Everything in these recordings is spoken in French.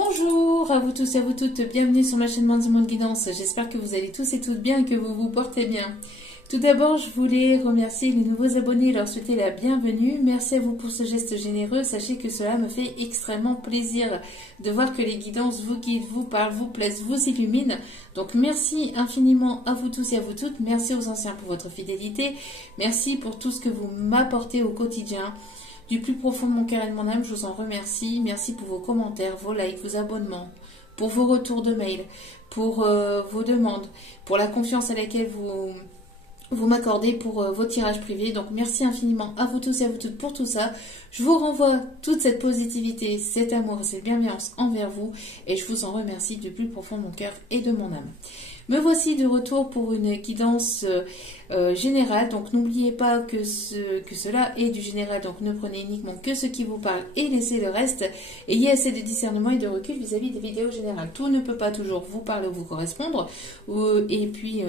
Bonjour à vous tous et à vous toutes, bienvenue sur ma chaîne Monde Guidance. J'espère que vous allez tous et toutes bien et que vous vous portez bien. Tout d'abord, je voulais remercier les nouveaux abonnés et leur souhaiter la bienvenue. Merci à vous pour ce geste généreux. Sachez que cela me fait extrêmement plaisir de voir que les guidances vous guident, vous parlent, vous plaisent, vous illuminent. Donc merci infiniment à vous tous et à vous toutes. Merci aux anciens pour votre fidélité. Merci pour tout ce que vous m'apportez au quotidien. Du plus profond de mon cœur et de mon âme, je vous en remercie. Merci pour vos commentaires, vos likes, vos abonnements, pour vos retours de mail, pour vos demandes, pour la confiance à laquelle vous m'accordez pour vos tirages privés. Donc merci infiniment à vous tous et à vous toutes pour tout ça. Je vous renvoie toute cette positivité, cet amour, cette bienveillance envers vous et je vous en remercie du plus profond de mon cœur et de mon âme. Me voici de retour pour une guidance générale. Donc n'oubliez pas que cela est du général. Donc ne prenez uniquement que ce qui vous parle et laissez le reste. Ayez assez de discernement et de recul vis-à-vis des vidéos générales. Tout ne peut pas toujours vous parler ou vous correspondre. Et puis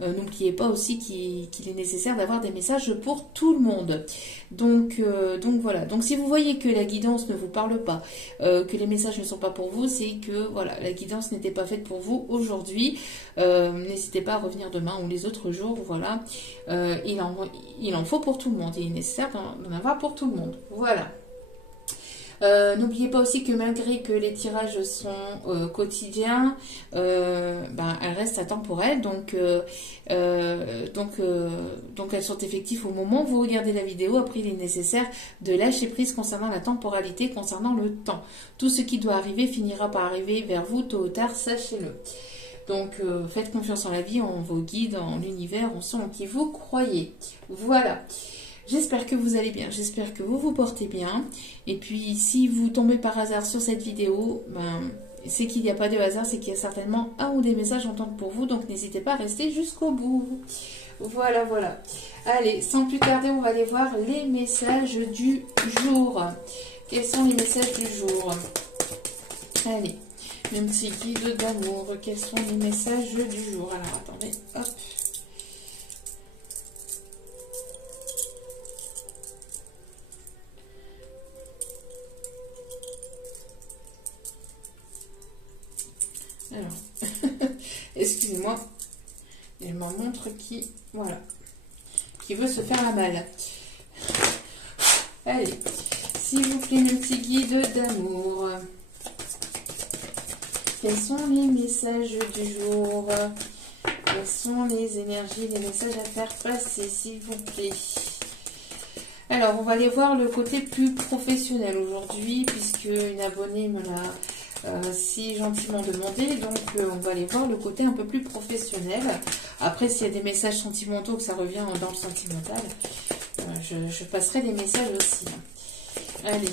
n'oubliez pas aussi qu'il est nécessaire d'avoir des messages pour tout le monde. Donc voilà. Donc si vous voyez que la guidance ne vous parle pas, que les messages ne sont pas pour vous, c'est que voilà, la guidance n'était pas faite pour vous aujourd'hui. N'hésitez pas à revenir demain ou les autres jours. Voilà. Il en faut pour tout le monde. Il est nécessaire d'en avoir pour tout le monde. Voilà. N'oubliez pas aussi que malgré que les tirages sont quotidiens, elles restent atemporelles, donc elles sont effectives au moment où vous regardez la vidéo. Après, il est nécessaire de lâcher prise concernant la temporalité, concernant le temps. Tout ce qui doit arriver finira par arriver vers vous tôt ou tard, sachez-le. Donc faites confiance en la vie, en vos guides, en l'univers, en ceux en qui vous croyez. Voilà. J'espère que vous allez bien, j'espère que vous vous portez bien. Et puis, si vous tombez par hasard sur cette vidéo, c'est qu'il n'y a pas de hasard, c'est qu'il y a certainement un ou des messages en tant que pour vous. Donc, n'hésitez pas à rester jusqu'au bout. Voilà, voilà. Allez, sans plus tarder, on va aller voir les messages du jour. Quels sont les messages du jour? Allez, mes petits guides d'amour, quels sont les messages du jour? Alors, attendez, hop. Alors, excusez-moi, il m'en montre qui veut se faire la malle. Allez, s'il vous plaît, mes petits guides d'amour, quels sont les messages du jour? Quelles sont les énergies, les messages à faire passer, s'il vous plaît? Alors, on va aller voir le côté plus professionnel aujourd'hui, puisque une abonnée me l'a si gentiment demandé. Donc on va aller voir le côté un peu plus professionnel. Après, s'il y a des messages sentimentaux, que ça revient dans le sentimental, je passerai des messages aussi. Allez.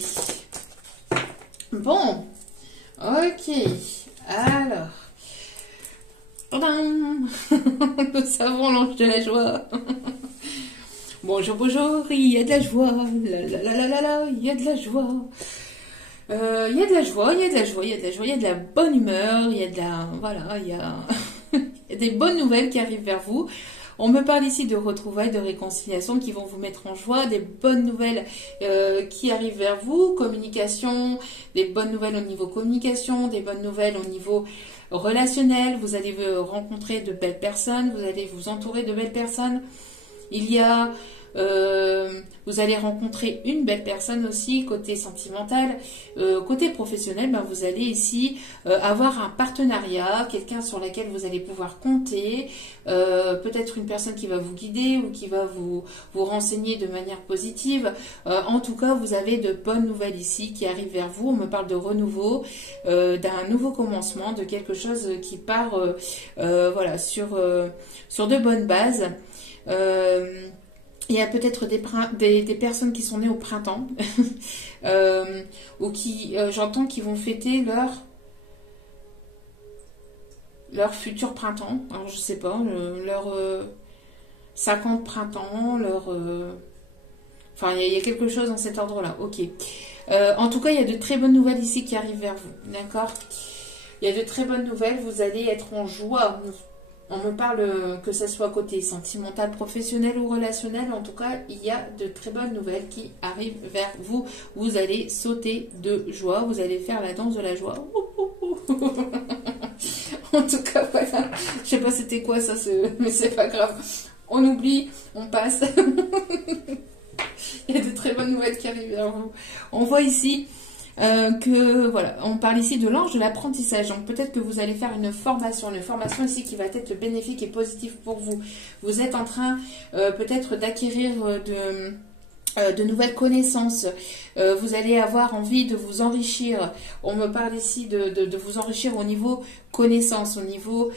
Bon. Ok. Alors. Nous savons l'ange de la joie. Bonjour, bonjour. Il y a de la joie. Il y a de la joie. Il y a de la joie, il y a de la joie, il y a de la joie, il y a de la bonne humeur, il y a de la... Voilà, il y a des bonnes nouvelles qui arrivent vers vous. On me parle ici de retrouvailles, de réconciliation qui vont vous mettre en joie, des bonnes nouvelles qui arrivent vers vous, communication, des bonnes nouvelles au niveau communication, des bonnes nouvelles au niveau relationnel. Vous allez rencontrer de belles personnes, vous allez vous entourer de belles personnes. Il y a... vous allez rencontrer une belle personne aussi, côté sentimental, côté professionnel, vous allez ici avoir un partenariat, quelqu'un sur lequel vous allez pouvoir compter, peut-être une personne qui va vous guider ou qui va vous renseigner de manière positive. En tout cas, vous avez de bonnes nouvelles ici qui arrivent vers vous. On me parle de renouveau, d'un nouveau commencement, de quelque chose qui part voilà, sur de bonnes bases. Il y a peut-être des personnes qui sont nées au printemps ou qui, j'entends, qui vont fêter leur futur printemps. Alors, je sais pas, leur 50 printemps, enfin, il y a quelque chose dans cet ordre-là. Ok. En tout cas, il y a de très bonnes nouvelles ici qui arrivent vers vous. D'accord? Il y a de très bonnes nouvelles. Vous allez être en joie. On me parle que ce soit côté sentimental, professionnel ou relationnel. En tout cas, il y a de très bonnes nouvelles qui arrivent vers vous. Vous allez sauter de joie. Vous allez faire la danse de la joie. En tout cas, voilà. Je sais pas c'était quoi ça, mais c'est pas grave. On oublie, on passe. Il y a de très bonnes nouvelles qui arrivent vers vous. On voit ici que, voilà, on parle ici de l'ange de l'apprentissage. Donc peut-être que vous allez faire une formation ici qui va être bénéfique et positive pour vous. Vous êtes en train peut-être d'acquérir de nouvelles connaissances. Vous allez avoir envie de vous enrichir. On me parle ici de vous enrichir au niveau connaissance, au niveau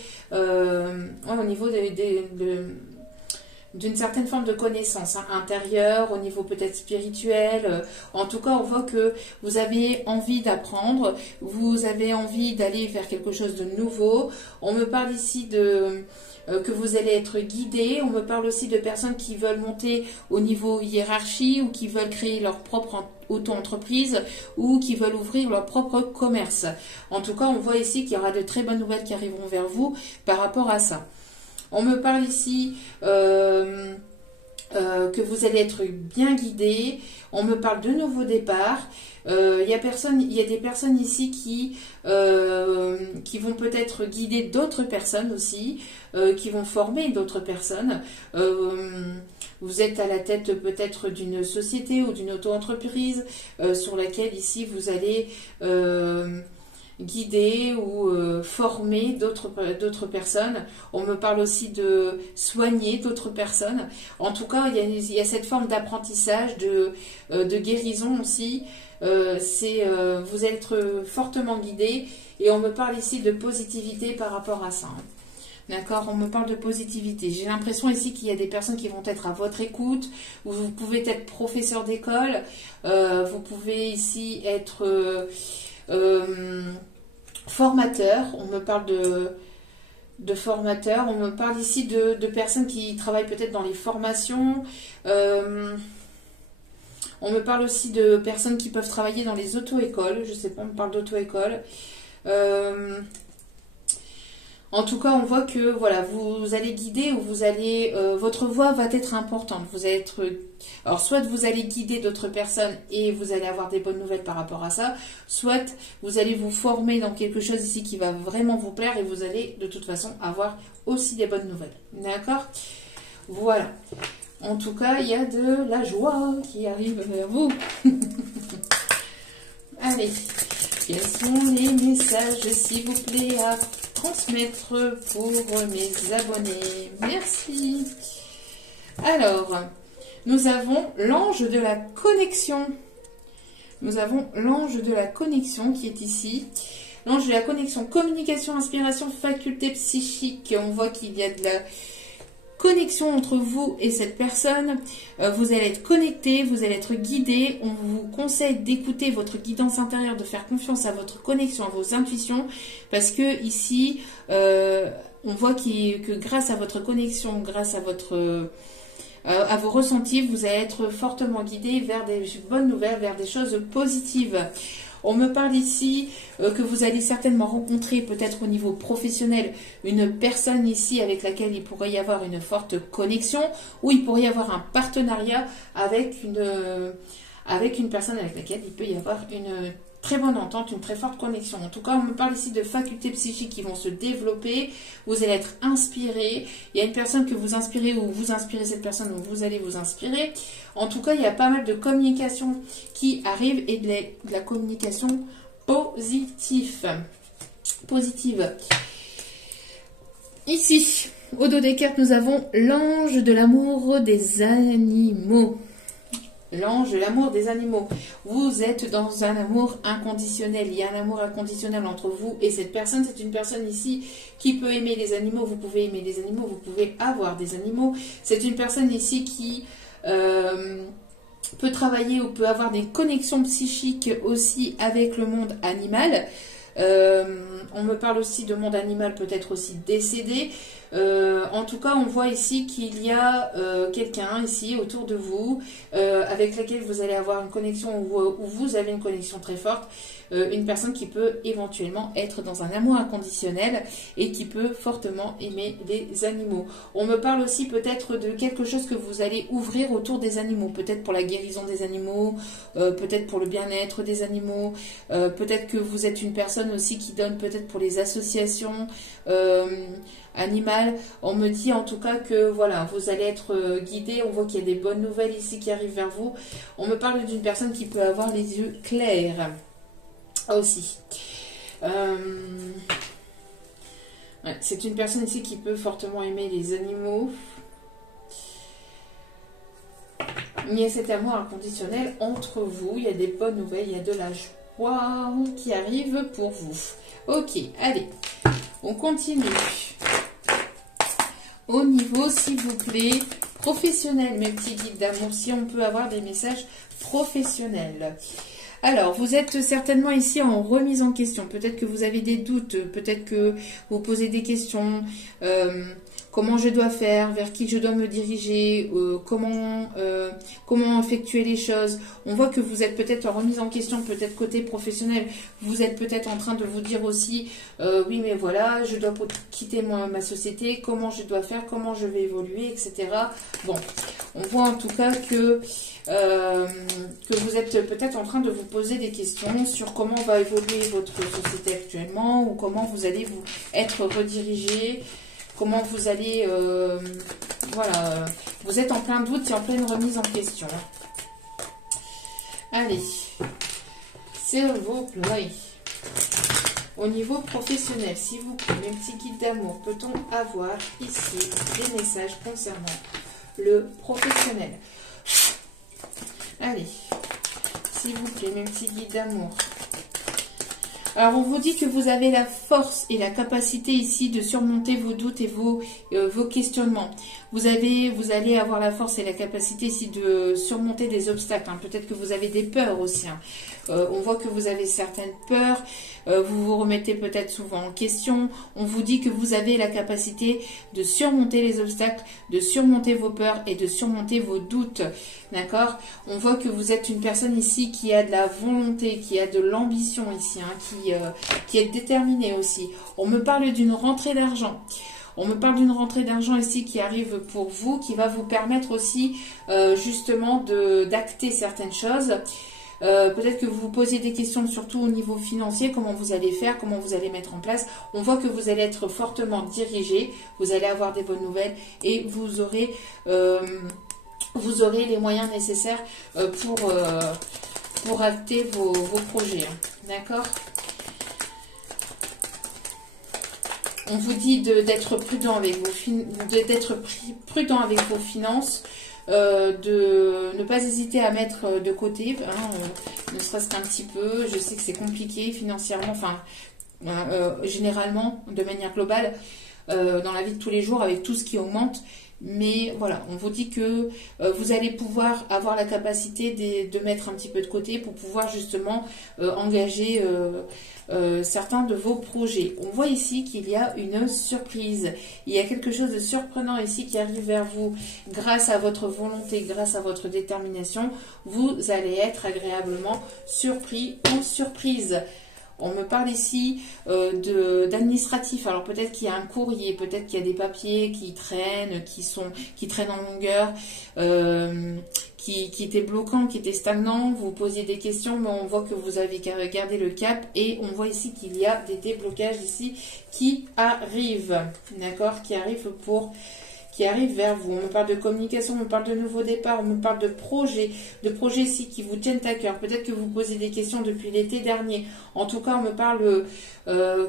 d'une certaine forme de connaissance intérieure, au niveau peut-être spirituel. En tout cas, on voit que vous avez envie d'apprendre, vous avez envie d'aller vers quelque chose de nouveau. On me parle ici que vous allez être guidé. On me parle aussi de personnes qui veulent monter au niveau hiérarchie ou qui veulent créer leur propre auto-entreprise ou qui veulent ouvrir leur propre commerce. En tout cas, on voit ici qu'il y aura de très bonnes nouvelles qui arriveront vers vous par rapport à ça. On me parle ici que vous allez être bien guidé. On me parle de nouveaux départs. Il y a des personnes ici qui vont peut-être guider d'autres personnes aussi, qui vont former d'autres personnes. Vous êtes à la tête peut-être d'une société ou d'une auto-entreprise sur laquelle ici vous allez guider ou former d'autres personnes. On me parle aussi de soigner d'autres personnes. En tout cas, il y a cette forme d'apprentissage, de guérison aussi. Vous allez être fortement guidé et on me parle ici de positivité par rapport à ça. D'accord, on me parle de positivité. J'ai l'impression ici qu'il y a des personnes qui vont être à votre écoute. Vous pouvez être professeur d'école. Vous pouvez ici être formateur. On me parle de formateur. On me parle ici de personnes qui travaillent peut-être dans les formations. On me parle aussi de personnes qui peuvent travailler dans les auto-écoles. Je sais pas, on me parle d'auto-école. En tout cas, on voit que voilà, vous allez guider ou votre voix va être importante. Alors soit vous allez guider d'autres personnes et vous allez avoir des bonnes nouvelles par rapport à ça, soit vous allez vous former dans quelque chose ici qui va vraiment vous plaire et vous allez de toute façon avoir aussi des bonnes nouvelles. D'accord ? Voilà. En tout cas, il y a de la joie qui arrive vers vous. Allez, quels sont les messages, s'il vous plaît, à transmettre pour mes abonnés? Merci. Alors, nous avons l'ange de la connexion. Nous avons l'ange de la connexion qui est ici. L'ange de la connexion, communication, inspiration, faculté psychique. On voit qu'il y a de la connexion entre vous et cette personne. Vous allez être connecté, vous allez être guidé. On vous conseille d'écouter votre guidance intérieure, de faire confiance à votre connexion, à vos intuitions, parce que ici, on voit que grâce à votre connexion, grâce à vos ressentis, vous allez être fortement guidé vers des bonnes nouvelles, vers des choses positives. On me parle ici que vous allez certainement rencontrer peut-être au niveau professionnel une personne ici avec laquelle il pourrait y avoir une forte connexion ou il pourrait y avoir un partenariat avec une personne avec laquelle il peut y avoir une très bonne entente, une très forte connexion. En tout cas, on me parle ici de facultés psychiques qui vont se développer. Vous allez être inspiré. Il y a une personne que vous inspirez ou vous inspirez cette personne ou vous allez vous inspirer. En tout cas, il y a pas mal de communication qui arrive et de la communication positive. Ici, au dos des cartes, nous avons l'ange de l'amour des animaux. L'ange de l'amour des animaux. Vous êtes dans un amour inconditionnel. Il y a un amour inconditionnel entre vous et cette personne. C'est une personne ici qui peut aimer les animaux. Vous pouvez aimer des animaux. Vous pouvez avoir des animaux. C'est une personne ici qui peut travailler ou peut avoir des connexions psychiques aussi avec le monde animal. On me parle aussi de monde animal, peut-être aussi décédé. En tout cas, on voit ici qu'il y a quelqu'un ici autour de vous avec laquelle vous allez avoir une connexion où vous avez une connexion très forte. Une personne qui peut éventuellement être dans un amour inconditionnel et qui peut fortement aimer les animaux. On me parle aussi peut-être de quelque chose que vous allez ouvrir autour des animaux, peut-être pour la guérison des animaux, peut-être pour le bien-être des animaux, peut-être que vous êtes une personne aussi qui donne peut-être pour les associations animales. On me dit en tout cas que voilà, vous allez être guidé. On voit qu'il y a des bonnes nouvelles ici qui arrivent vers vous. On me parle d'une personne qui peut avoir les yeux clairs aussi. Ouais, c'est une personne ici qui peut fortement aimer les animaux. Il y a cet amour inconditionnel entre vous. Il y a des bonnes nouvelles, il y a de la joie qui arrive pour vous. Ok, allez, on continue. Au niveau, s'il vous plaît, professionnel, mes petits guides d'amour, si on peut avoir des messages professionnels. Alors, vous êtes certainement ici en remise en question. Peut-être que vous avez des doutes, peut-être que vous posez des questions. Comment je dois faire, vers qui je dois me diriger, comment effectuer les choses. On voit que vous êtes peut-être en remise en question, peut-être côté professionnel. Vous êtes peut-être en train de vous dire aussi, oui mais voilà, je dois quitter ma société, comment je dois faire, comment je vais évoluer, etc. Bon, on voit en tout cas que vous êtes peut-être en train de vous poser des questions sur comment va évoluer votre société actuellement ou comment vous allez vous être redirigé. Comment vous allez, voilà, vous êtes en plein doute et en pleine remise en question. Allez, s'il vous plaît. Au niveau professionnel, s'il vous plaît, mes petits guides d'amour, peut-on avoir ici des messages concernant le professionnel? Allez, s'il vous plaît, mes petits guides d'amour. Alors, on vous dit que vous avez la force et la capacité ici de surmonter vos doutes et vos questionnements. Vous allez avoir la force et la capacité ici de surmonter des obstacles. Hein. Peut-être que vous avez des peurs aussi. Hein. On voit que vous avez certaines peurs. Vous vous remettez peut-être souvent en question. On vous dit que vous avez la capacité de surmonter les obstacles, de surmonter vos peurs et de surmonter vos doutes. D'accord? On voit que vous êtes une personne ici qui a de la volonté, qui a de l'ambition ici, hein, qui est déterminée aussi. On me parle d'une rentrée d'argent. On me parle d'une rentrée d'argent ici qui arrive pour vous, qui va vous permettre aussi justement d'acter certaines choses. Peut-être que vous vous posez des questions surtout au niveau financier, comment vous allez faire, comment vous allez mettre en place. On voit que vous allez être fortement dirigé, vous allez avoir des bonnes nouvelles et vous aurez les moyens nécessaires pour acter vos projets. Hein. D'accord ? On vous dit d'être prudent avec vos finances, de ne pas hésiter à mettre de côté, hein, ne serait-ce qu'un petit peu. Je sais que c'est compliqué financièrement, enfin, généralement, de manière globale, dans la vie de tous les jours, avec tout ce qui augmente. Mais voilà, on vous dit que vous allez pouvoir avoir la capacité de mettre un petit peu de côté pour pouvoir justement engager certains de vos projets. On voit ici qu'il y a une surprise. Il y a quelque chose de surprenant ici qui arrive vers vous grâce à votre volonté, grâce à votre détermination. Vous allez être agréablement surpris ou surprise. On me parle ici d'administratif. Alors peut-être qu'il y a un courrier, peut-être qu'il y a des papiers qui traînent, qui traînent en longueur, qui étaient bloquants, qui étaient stagnants. Vous posiez des questions, mais on voit que vous avez gardé le cap. Et on voit ici qu'il y a des déblocages ici qui arrivent. D'accord ? Qui arrive vers vous. On me parle de communication, on me parle de nouveaux départs, on me parle de projets ici qui vous tiennent à cœur. Peut-être que vous posez des questions depuis l'été dernier. En tout cas, on me parle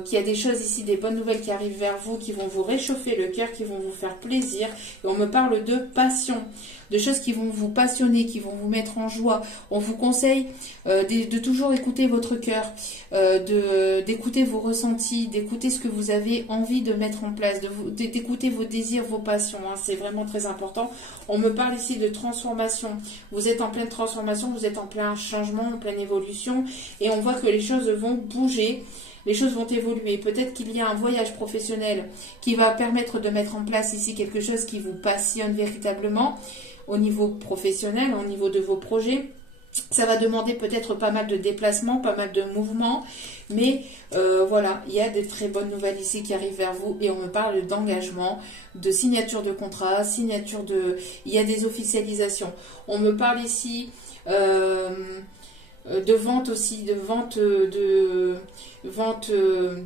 qu'il y a des choses ici, des bonnes nouvelles qui arrivent vers vous, qui vont vous réchauffer le cœur, qui vont vous faire plaisir. Et on me parle de passion, de choses qui vont vous passionner, qui vont vous mettre en joie. On vous conseille de toujours écouter votre cœur, d'écouter vos ressentis, d'écouter ce que vous avez envie de mettre en place, d'écouter vos désirs, vos passions. Hein, c'est vraiment très important. On me parle ici de transformation. Vous êtes en pleine transformation, vous êtes en plein changement, en pleine évolution. Et on voit que les choses vont bouger. les choses vont évoluer. Peut-être qu'il y a un voyage professionnel qui va permettre de mettre en place ici quelque chose qui vous passionne véritablement au niveau professionnel, au niveau de vos projets. Ça va demander peut-être pas mal de déplacements, pas mal de mouvements, mais voilà, il y a de très bonnes nouvelles ici qui arrivent vers vous et on me parle d'engagement, de signature de contrat, signature de... Il y a des officialisations. On me parle ici de vente aussi, de vente de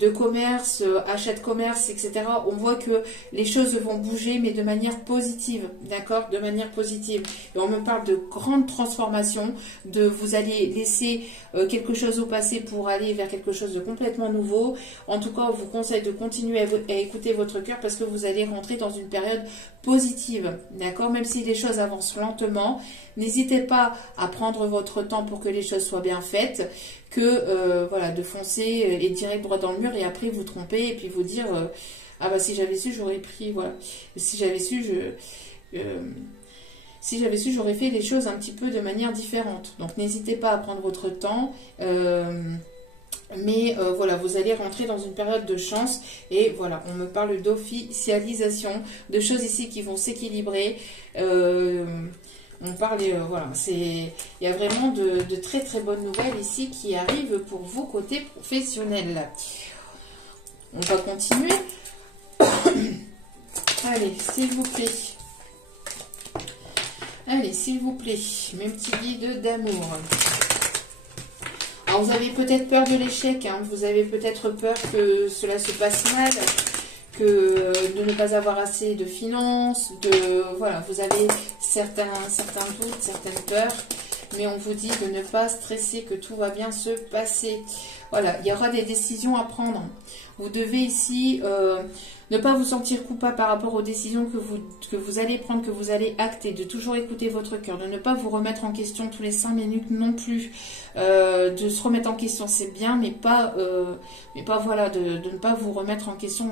commerce, achat de commerce, etc. On voit que les choses vont bouger, mais de manière positive, d'accord, de manière positive. Et on me parle de grandes transformations, de vous allez laisser quelque chose au passé pour aller vers quelque chose de complètement nouveau. En tout cas, on vous conseille de continuer à écouter votre cœur parce que vous allez rentrer dans une période positive, d'accord, même si les choses avancent lentement. N'hésitez pas à prendre votre temps pour que les choses soient bien faites, que voilà, de foncer et direct droit dans le mur et après vous tromper et puis vous dire ah bah si j'avais su j'aurais pris, voilà, si j'avais su j'aurais fait les choses un petit peu de manière différente. Donc n'hésitez pas à prendre votre temps. Mais voilà, vous allez rentrer dans une période de chance et voilà, on me parle d'officialisation, de choses ici qui vont s'équilibrer. On parle, voilà, il y a vraiment de très très bonnes nouvelles ici qui arrivent pour vous côté professionnel. On va continuer. Allez, s'il vous plaît. Allez, s'il vous plaît, mes petits guides d'amour. Alors, vous avez peut-être peur de l'échec, hein, vous avez peut-être peur que cela se passe mal, que de ne pas avoir assez de finances, voilà, vous avez certains doutes, certaines peurs, mais on vous dit de ne pas stresser, que tout va bien se passer. Voilà, il y aura des décisions à prendre. Vous devez ici ne pas vous sentir coupable par rapport aux décisions que vous allez prendre, que vous allez acter, de toujours écouter votre cœur, de ne pas vous remettre en question tous les 5 minutes non plus, de se remettre en question c'est bien, mais pas voilà, de ne pas vous remettre en question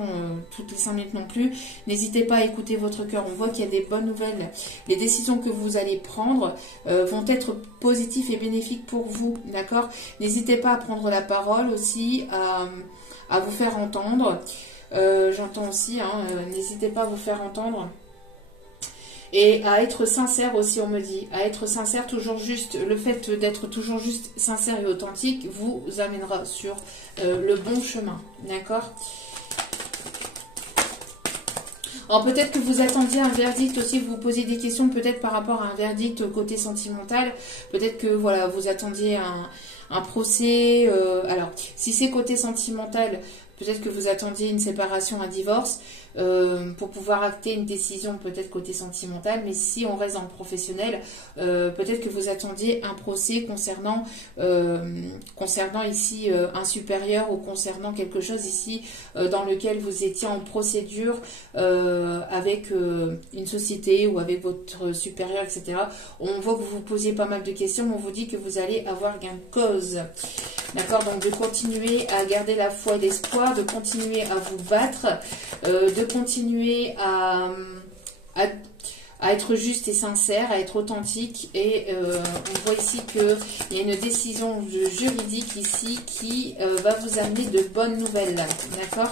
toutes les 5 minutes non plus. N'hésitez pas à écouter votre cœur, on voit qu'il y a des bonnes nouvelles. Les décisions que vous allez prendre vont être positives et bénéfiques pour vous, d'accord? N'hésitez pas à prendre la parole aussi, à vous faire entendre. J'entends aussi, hein, n'hésitez pas à vous faire entendre et à être sincère aussi, on me dit, à être sincère, toujours juste, le fait d'être toujours juste sincère et authentique vous amènera sur le bon chemin, d'accord? Alors peut-être que vous attendiez un verdict aussi, vous vous posez des questions peut-être par rapport à un verdict côté sentimental, peut-être que voilà, vous attendiez un procès, alors si c'est côté sentimental, peut-être que vous attendiez une séparation, un divorce, pour pouvoir acter une décision peut-être côté sentimental, mais si on reste dans le professionnel, peut-être que vous attendiez un procès concernant ici un supérieur ou concernant quelque chose ici dans lequel vous étiez en procédure avec une société ou avec votre supérieur, etc. On voit que vous vous posiez pas mal de questions, mais on vous dit que vous allez avoir gain de cause. D'accord, donc de continuer à garder la foi et l'espoir, de continuer à vous battre, de continuer à être juste et sincère, à être authentique. Et on voit ici qu'il y a une décision juridique ici qui va vous amener de bonnes nouvelles. D'accord ?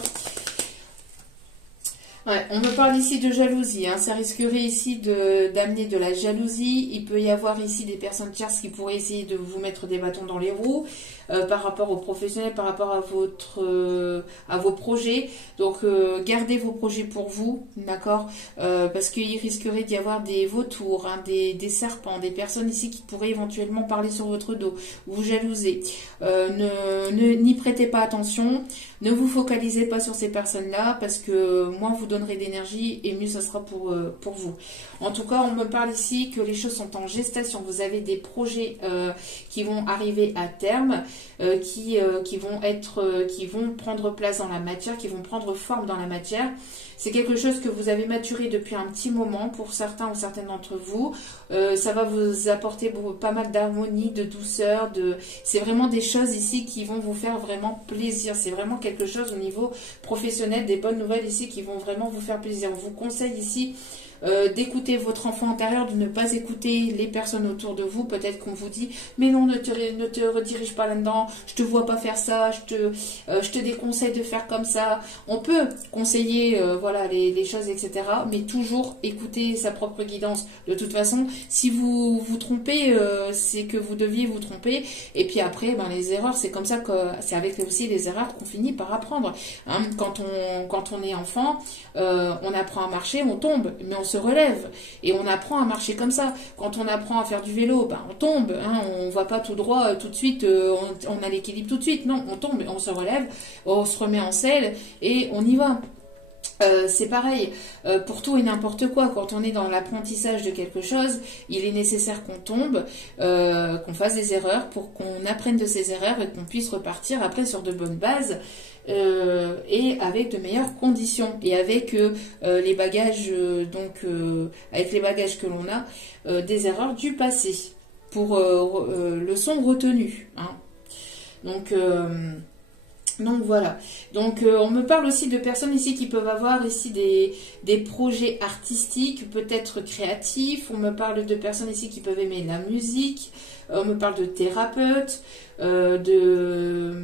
Ouais, on me parle ici de jalousie, hein. Ça risquerait ici d'amener de la jalousie. Il peut y avoir ici des personnes tierces qui pourraient essayer de vous mettre des bâtons dans les roues par rapport aux professionnels, par rapport à vos projets. Donc gardez vos projets pour vous, d'accord, parce qu'il risquerait d'y avoir des vautours, hein, des serpents, des personnes ici qui pourraient éventuellement parler sur votre dos, vous jalouser. N'y prêtez pas attention, ne vous focalisez pas sur ces personnes-là parce que moins vous donnerez d'énergie et mieux ça sera pour vous. En tout cas, on me parle ici que les choses sont en gestation. Vous avez des projets qui vont arriver à terme, qui vont prendre place dans la matière, qui vont prendre forme dans la matière. C'est quelque chose que vous avez maturé depuis un petit moment pour certains ou certaines d'entre vous. Ça va vous apporter pas mal d'harmonie, de douceur. C'est vraiment des choses ici qui vont vous faire vraiment plaisir. C'est vraiment quelque chose au niveau professionnel, des bonnes nouvelles ici qui vont vraiment vous faire plaisir. On vous conseille ici d'écouter votre enfant intérieur, de ne pas écouter les personnes autour de vous. Peut-être qu'on vous dit, mais non, ne te redirige pas là-dedans, je te vois pas faire ça, je te déconseille de faire comme ça. On peut conseiller voilà, les choses, etc. Mais toujours écouter sa propre guidance. De toute façon, si vous vous trompez, c'est que vous deviez vous tromper. Et puis après, ben, les erreurs, c'est comme ça que c'est avec aussi les erreurs qu'on finit par apprendre. Hein, quand on est enfant, on apprend à marcher, on tombe, mais on se relève. Et on apprend à marcher comme ça. Quand on apprend à faire du vélo, ben, on tombe. Hein, on va pas tout droit tout de suite, on a l'équilibre tout de suite. Non, on tombe, on se relève, on se remet en selle et on y va. C'est pareil pour tout et n'importe quoi. Quand on est dans l'apprentissage de quelque chose, il est nécessaire qu'on tombe, qu'on fasse des erreurs pour qu'on apprenne de ces erreurs et qu'on puisse repartir après sur de bonnes bases et avec de meilleures conditions et avec les bagages avec les bagages que l'on a des erreurs du passé pour leçons retenues. Hein. Donc voilà. Donc on me parle aussi de personnes ici qui peuvent avoir ici des projets artistiques, peut-être créatifs. On me parle de personnes ici qui peuvent aimer la musique. On me parle de thérapeutes, de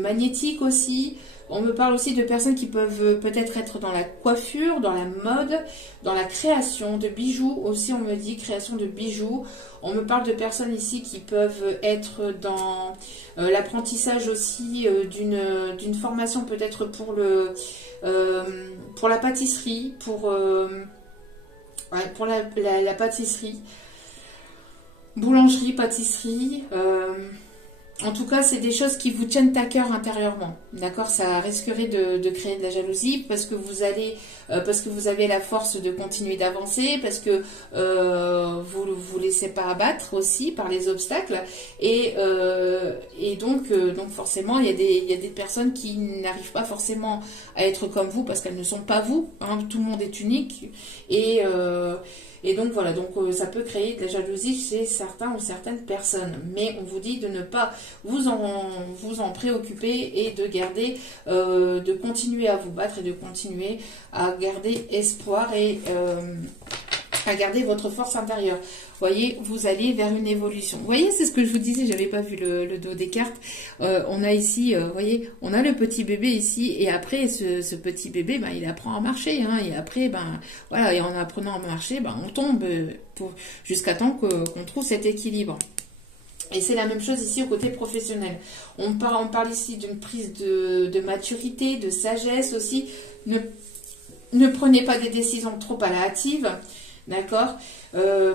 magnétique aussi. On me parle aussi de personnes qui peuvent peut-être être dans la coiffure, dans la mode, dans la création de bijoux. Aussi, on me dit création de bijoux. On me parle de personnes ici qui peuvent être dans l'apprentissage aussi d'une formation peut-être pour la pâtisserie, pour la pâtisserie, boulangerie, pâtisserie. En tout cas, c'est des choses qui vous tiennent à cœur intérieurement. D'accord, ça risquerait de créer de la jalousie parce que vous avez la force de continuer d'avancer, parce que vous vous laissez pas abattre aussi par les obstacles et donc forcément il y a des personnes qui n'arrivent pas forcément à être comme vous parce qu'elles ne sont pas vous. Hein, tout le monde est unique et donc voilà, donc ça peut créer de la jalousie chez certains ou certaines personnes. Mais on vous dit de ne pas vous en préoccuper et de garder, de continuer à vous battre et de continuer à garder espoir et à garder votre force intérieure. Voyez, vous allez vers une évolution. Vous voyez, c'est ce que je vous disais, j'avais pas vu le dos des cartes. On a ici, voyez, on a le petit bébé ici, et après, ce petit bébé, ben, il apprend à marcher, hein, et après, ben, voilà, et en apprenant à marcher, ben, on tombe jusqu'à temps qu'on trouve cet équilibre. Et c'est la même chose ici au côté professionnel. On parle ici d'une prise de maturité, de sagesse aussi. Ne prenez pas des décisions trop à la hâtive. D'accord,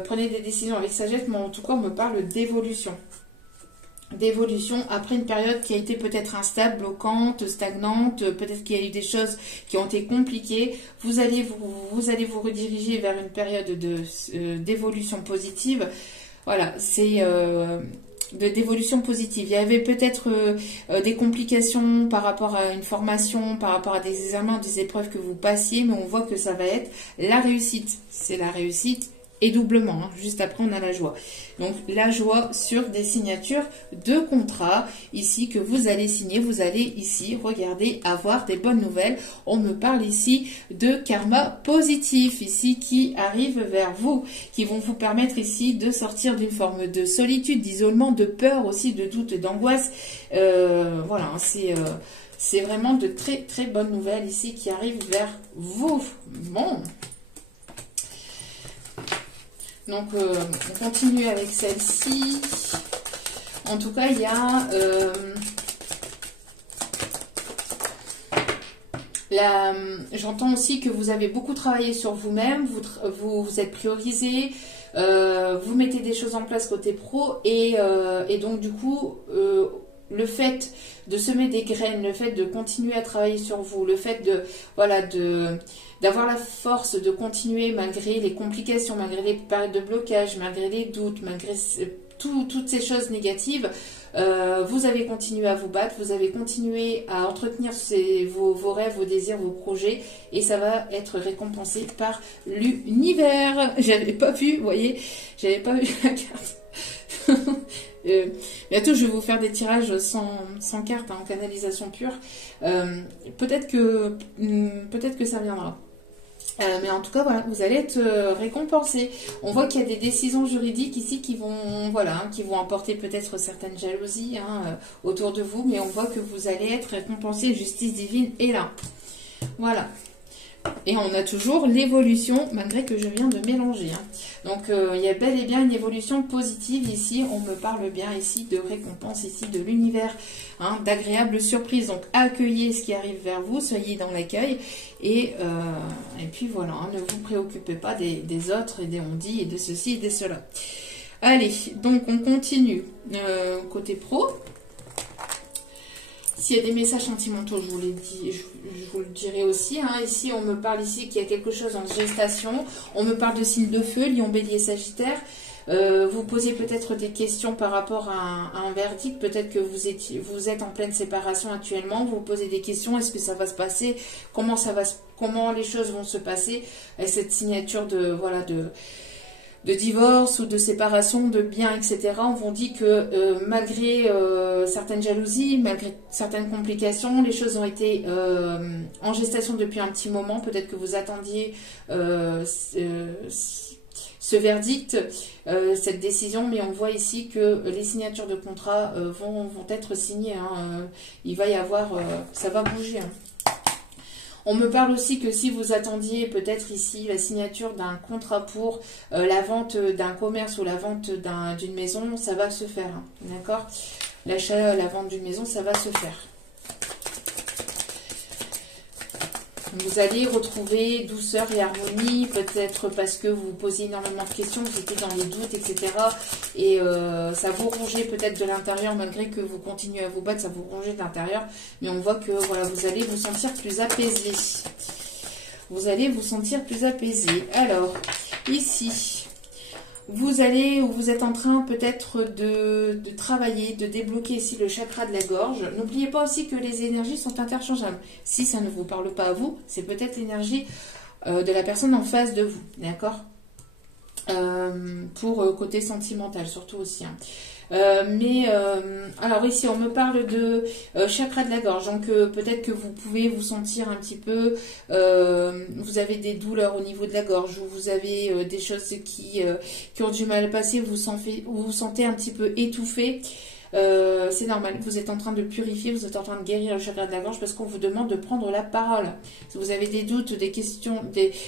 prenez des décisions avec sagesse, mais en tout cas, on me parle d'évolution. D'évolution après une période qui a été peut-être instable, bloquante, stagnante, peut-être qu'il y a eu des choses qui ont été compliquées. Vous allez vous rediriger vers une période d'évolution positive. Voilà, c'est d'évolution positive. Il y avait peut-être des complications par rapport à une formation, par rapport à des examens, des épreuves que vous passiez, mais on voit que ça va être la réussite. C'est la réussite et doublement. Hein. Juste après, on a la joie. Donc, la joie sur des signatures de contrats. Ici, que vous allez signer. Vous allez ici, regardez, avoir des bonnes nouvelles. On me parle ici de karma positif. Ici, qui arrive vers vous. Qui vont vous permettre ici de sortir d'une forme de solitude, d'isolement, de peur aussi, de doute, d'angoisse. Voilà, c'est vraiment de très, très bonnes nouvelles ici qui arrivent vers vous. Bon. Donc, on continue avec celle-ci. En tout cas, il y a j'entends aussi que vous avez beaucoup travaillé sur vous-même, vous êtes priorisé, vous mettez des choses en place côté pro et donc du coup, le fait de semer des graines, le fait de continuer à travailler sur vous, le fait d'avoir la force de continuer malgré les complications, malgré les périodes de blocage, malgré les doutes, malgré toutes ces choses négatives, vous avez continué à vous battre, vous avez continué à entretenir vos rêves, vos désirs, vos projets, et ça va être récompensé par l'univers. J'avais pas vu, vous voyez, j'avais pas vu la carte. Bientôt je vais vous faire des tirages sans carte, hein, en canalisation pure. Peut-être que ça viendra. Mais en tout cas, voilà, vous allez être récompensé. On voit qu'il y a des décisions juridiques ici qui vont, voilà, hein, qui vont apporter peut-être certaines jalousies hein, autour de vous, mais on voit que vous allez être récompensé. Justice divine est là. Voilà. Et on a toujours l'évolution, malgré que je viens de mélanger. Hein. Donc, il y a bel et bien une évolution positive ici. On me parle bien ici de récompense, ici de l'univers, hein, d'agréables surprises. Donc, accueillez ce qui arrive vers vous, soyez dans l'accueil. Et puis voilà, hein, ne vous préoccupez pas des autres et des on-dit et de ceci et de cela. Allez, donc on continue. Côté pro. S'il y a des messages sentimentaux, je vous l'ai dit, je vous le dirai aussi. Hein. Ici, on me parle ici qu'il y a quelque chose en gestation. On me parle de signes de feu, Lion, Bélier, Sagittaire. Vous posez peut-être des questions par rapport à un verdict. Peut-être que vous êtes en pleine séparation actuellement. Vous posez des questions. Est-ce que ça va se passer? Comment les choses vont se passer? Et cette signature de divorce ou de séparation de biens, etc. On vous dit que malgré certaines jalousies, malgré certaines complications, les choses ont été en gestation depuis un petit moment. Peut-être que vous attendiez ce verdict, cette décision, mais on voit ici que les signatures de contrat vont être signées. Hein. Il va y avoir, ça va bouger. Hein. On me parle aussi que si vous attendiez peut-être ici la signature d'un contrat pour la vente d'un commerce ou la vente d'une maison, ça va se faire. Hein, d'accord? L'achat, la vente d'une maison, ça va se faire. Vous allez retrouver douceur et harmonie, peut-être parce que vous posez énormément de questions, vous étiez dans les doutes, etc. Et ça vous rongeait peut-être de l'intérieur, malgré que vous continuez à vous battre, ça vous rongeait de l'intérieur. Mais on voit que voilà, vous allez vous sentir plus apaisé. Vous allez vous sentir plus apaisé. Alors, ici, vous allez ou vous êtes en train peut-être de travailler, de débloquer ici le chakra de la gorge. N'oubliez pas aussi que les énergies sont interchangeables. Si ça ne vous parle pas à vous, c'est peut-être l'énergie de la personne en face de vous, d'accord? Pour côté sentimental, surtout aussi. Hein. Alors ici, on me parle de chakra de la gorge. Donc, peut-être que vous pouvez vous sentir un petit peu... vous avez des douleurs au niveau de la gorge ou vous avez des choses qui ont du mal à passer. Vous vous sentez un petit peu étouffé. C'est normal. Vous êtes en train de purifier, vous êtes en train de guérir le chakra de la gorge parce qu'on vous demande de prendre la parole. Si vous avez des doutes, des questions,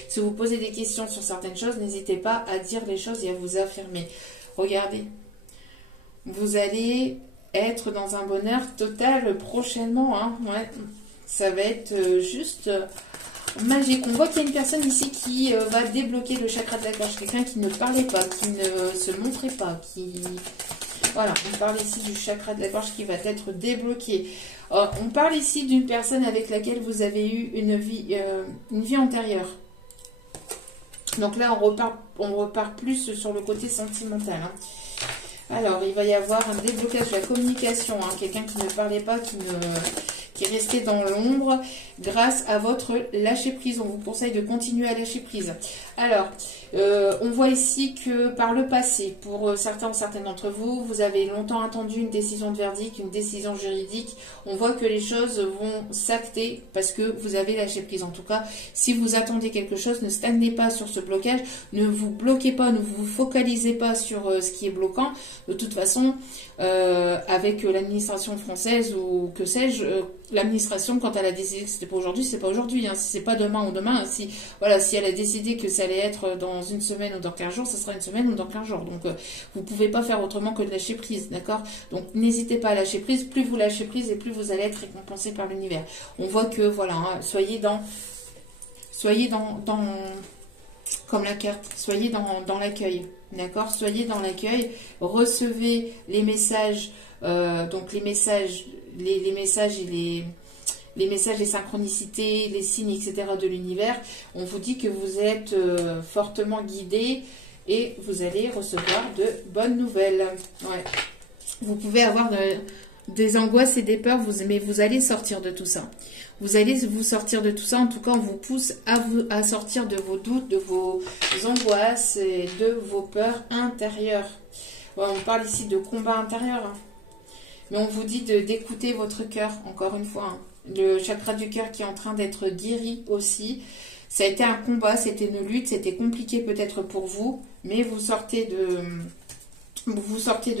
si vous posez des questions sur certaines choses, n'hésitez pas à dire les choses et à vous affirmer. Regardez. Vous allez être dans un bonheur total prochainement. Hein. Ouais. Ça va être juste magique. On voit qu'il y a une personne ici qui va débloquer le chakra de la gorge. Quelqu'un qui ne parlait pas, qui ne se montrait pas. Voilà, on parle ici du chakra de la gorge qui va être débloqué. On parle ici d'une personne avec laquelle vous avez eu une vie antérieure. Donc là, on repart plus sur le côté sentimental. Hein. Alors, il va y avoir un déblocage de la communication. Hein. Quelqu'un qui ne parlait pas, qui est resté dans l'ombre grâce à votre lâcher-prise. On vous conseille de continuer à lâcher prise. Alors, on voit ici que par le passé, pour certains ou certaines d'entre vous, vous avez longtemps attendu une décision de verdict, une décision juridique. On voit que les choses vont s'acter parce que vous avez lâché prise. En tout cas, si vous attendez quelque chose, ne stagnez pas sur ce blocage. Ne vous bloquez pas, ne vous focalisez pas sur ce qui est bloquant. De toute façon, avec l'administration française ou que sais-je, l'administration, quand elle a décidé que c'était pas aujourd'hui, c'est pas aujourd'hui. Hein. Si c'est pas demain ou demain, si elle a décidé que ça allait être dans une semaine ou dans 15 jours, ça sera une semaine ou dans 15 jours. Donc, vous pouvez pas faire autrement que de lâcher prise, d'accord? Donc, n'hésitez pas à lâcher prise. Plus vous lâchez prise et plus vous allez être récompensé par l'univers. On voit que, voilà, hein, soyez dans comme la carte, soyez dans l'accueil, d'accord? Soyez dans l'accueil, recevez les messages, donc les messages et les messages, les synchronicités, les signes, etc. de l'univers. On vous dit que vous êtes fortement guidé et vous allez recevoir de bonnes nouvelles. Ouais. Vous pouvez avoir des angoisses et des peurs, mais vous allez sortir de tout ça. Vous allez vous sortir de tout ça. En tout cas, on vous pousse à sortir de vos doutes, de vos angoisses et de vos peurs intérieures. Ouais, on parle ici de combat intérieur. Hein. Mais on vous dit d'écouter votre cœur, encore une fois. Hein. Le chakra du cœur qui est en train d'être guéri aussi. Ça a été un combat, c'était une lutte, c'était compliqué peut-être pour vous, mais vous sortez de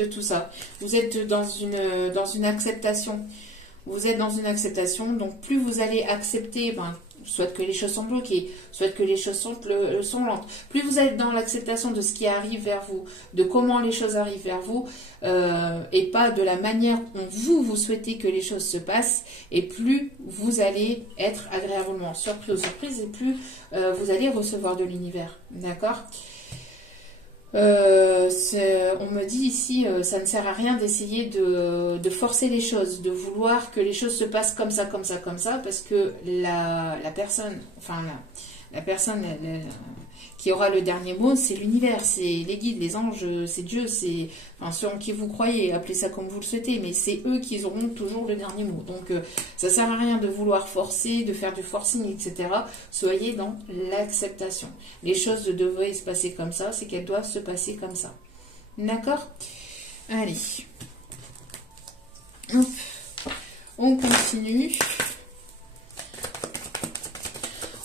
tout ça. Vous êtes dans une acceptation. Vous êtes dans une acceptation, donc plus vous allez accepter, soit que les choses sont bloquées, soit que les choses sont lentes. Plus vous êtes dans l'acceptation de ce qui arrive vers vous, de comment les choses arrivent vers vous, et pas de la manière dont vous souhaitez que les choses se passent, et plus vous allez être agréablement surpris ou surprise, et plus vous allez recevoir de l'univers. D'accord ? On me dit ici, ça ne sert à rien d'essayer de forcer les choses, de vouloir que les choses se passent comme ça, comme ça, comme ça, parce que la personne, la personne qui aura le dernier mot, c'est l'univers, c'est les guides, les anges, c'est Dieu, c'est ceux en qui vous croyez, appelez ça comme vous le souhaitez, mais c'est eux qui auront toujours le dernier mot. Donc ça sert à rien de vouloir forcer, de faire du forcing, etc. Soyez dans l'acceptation. Les choses devraient se passer comme ça, c'est qu'elles doivent se passer comme ça. D'accord ? Allez. Hop. On continue.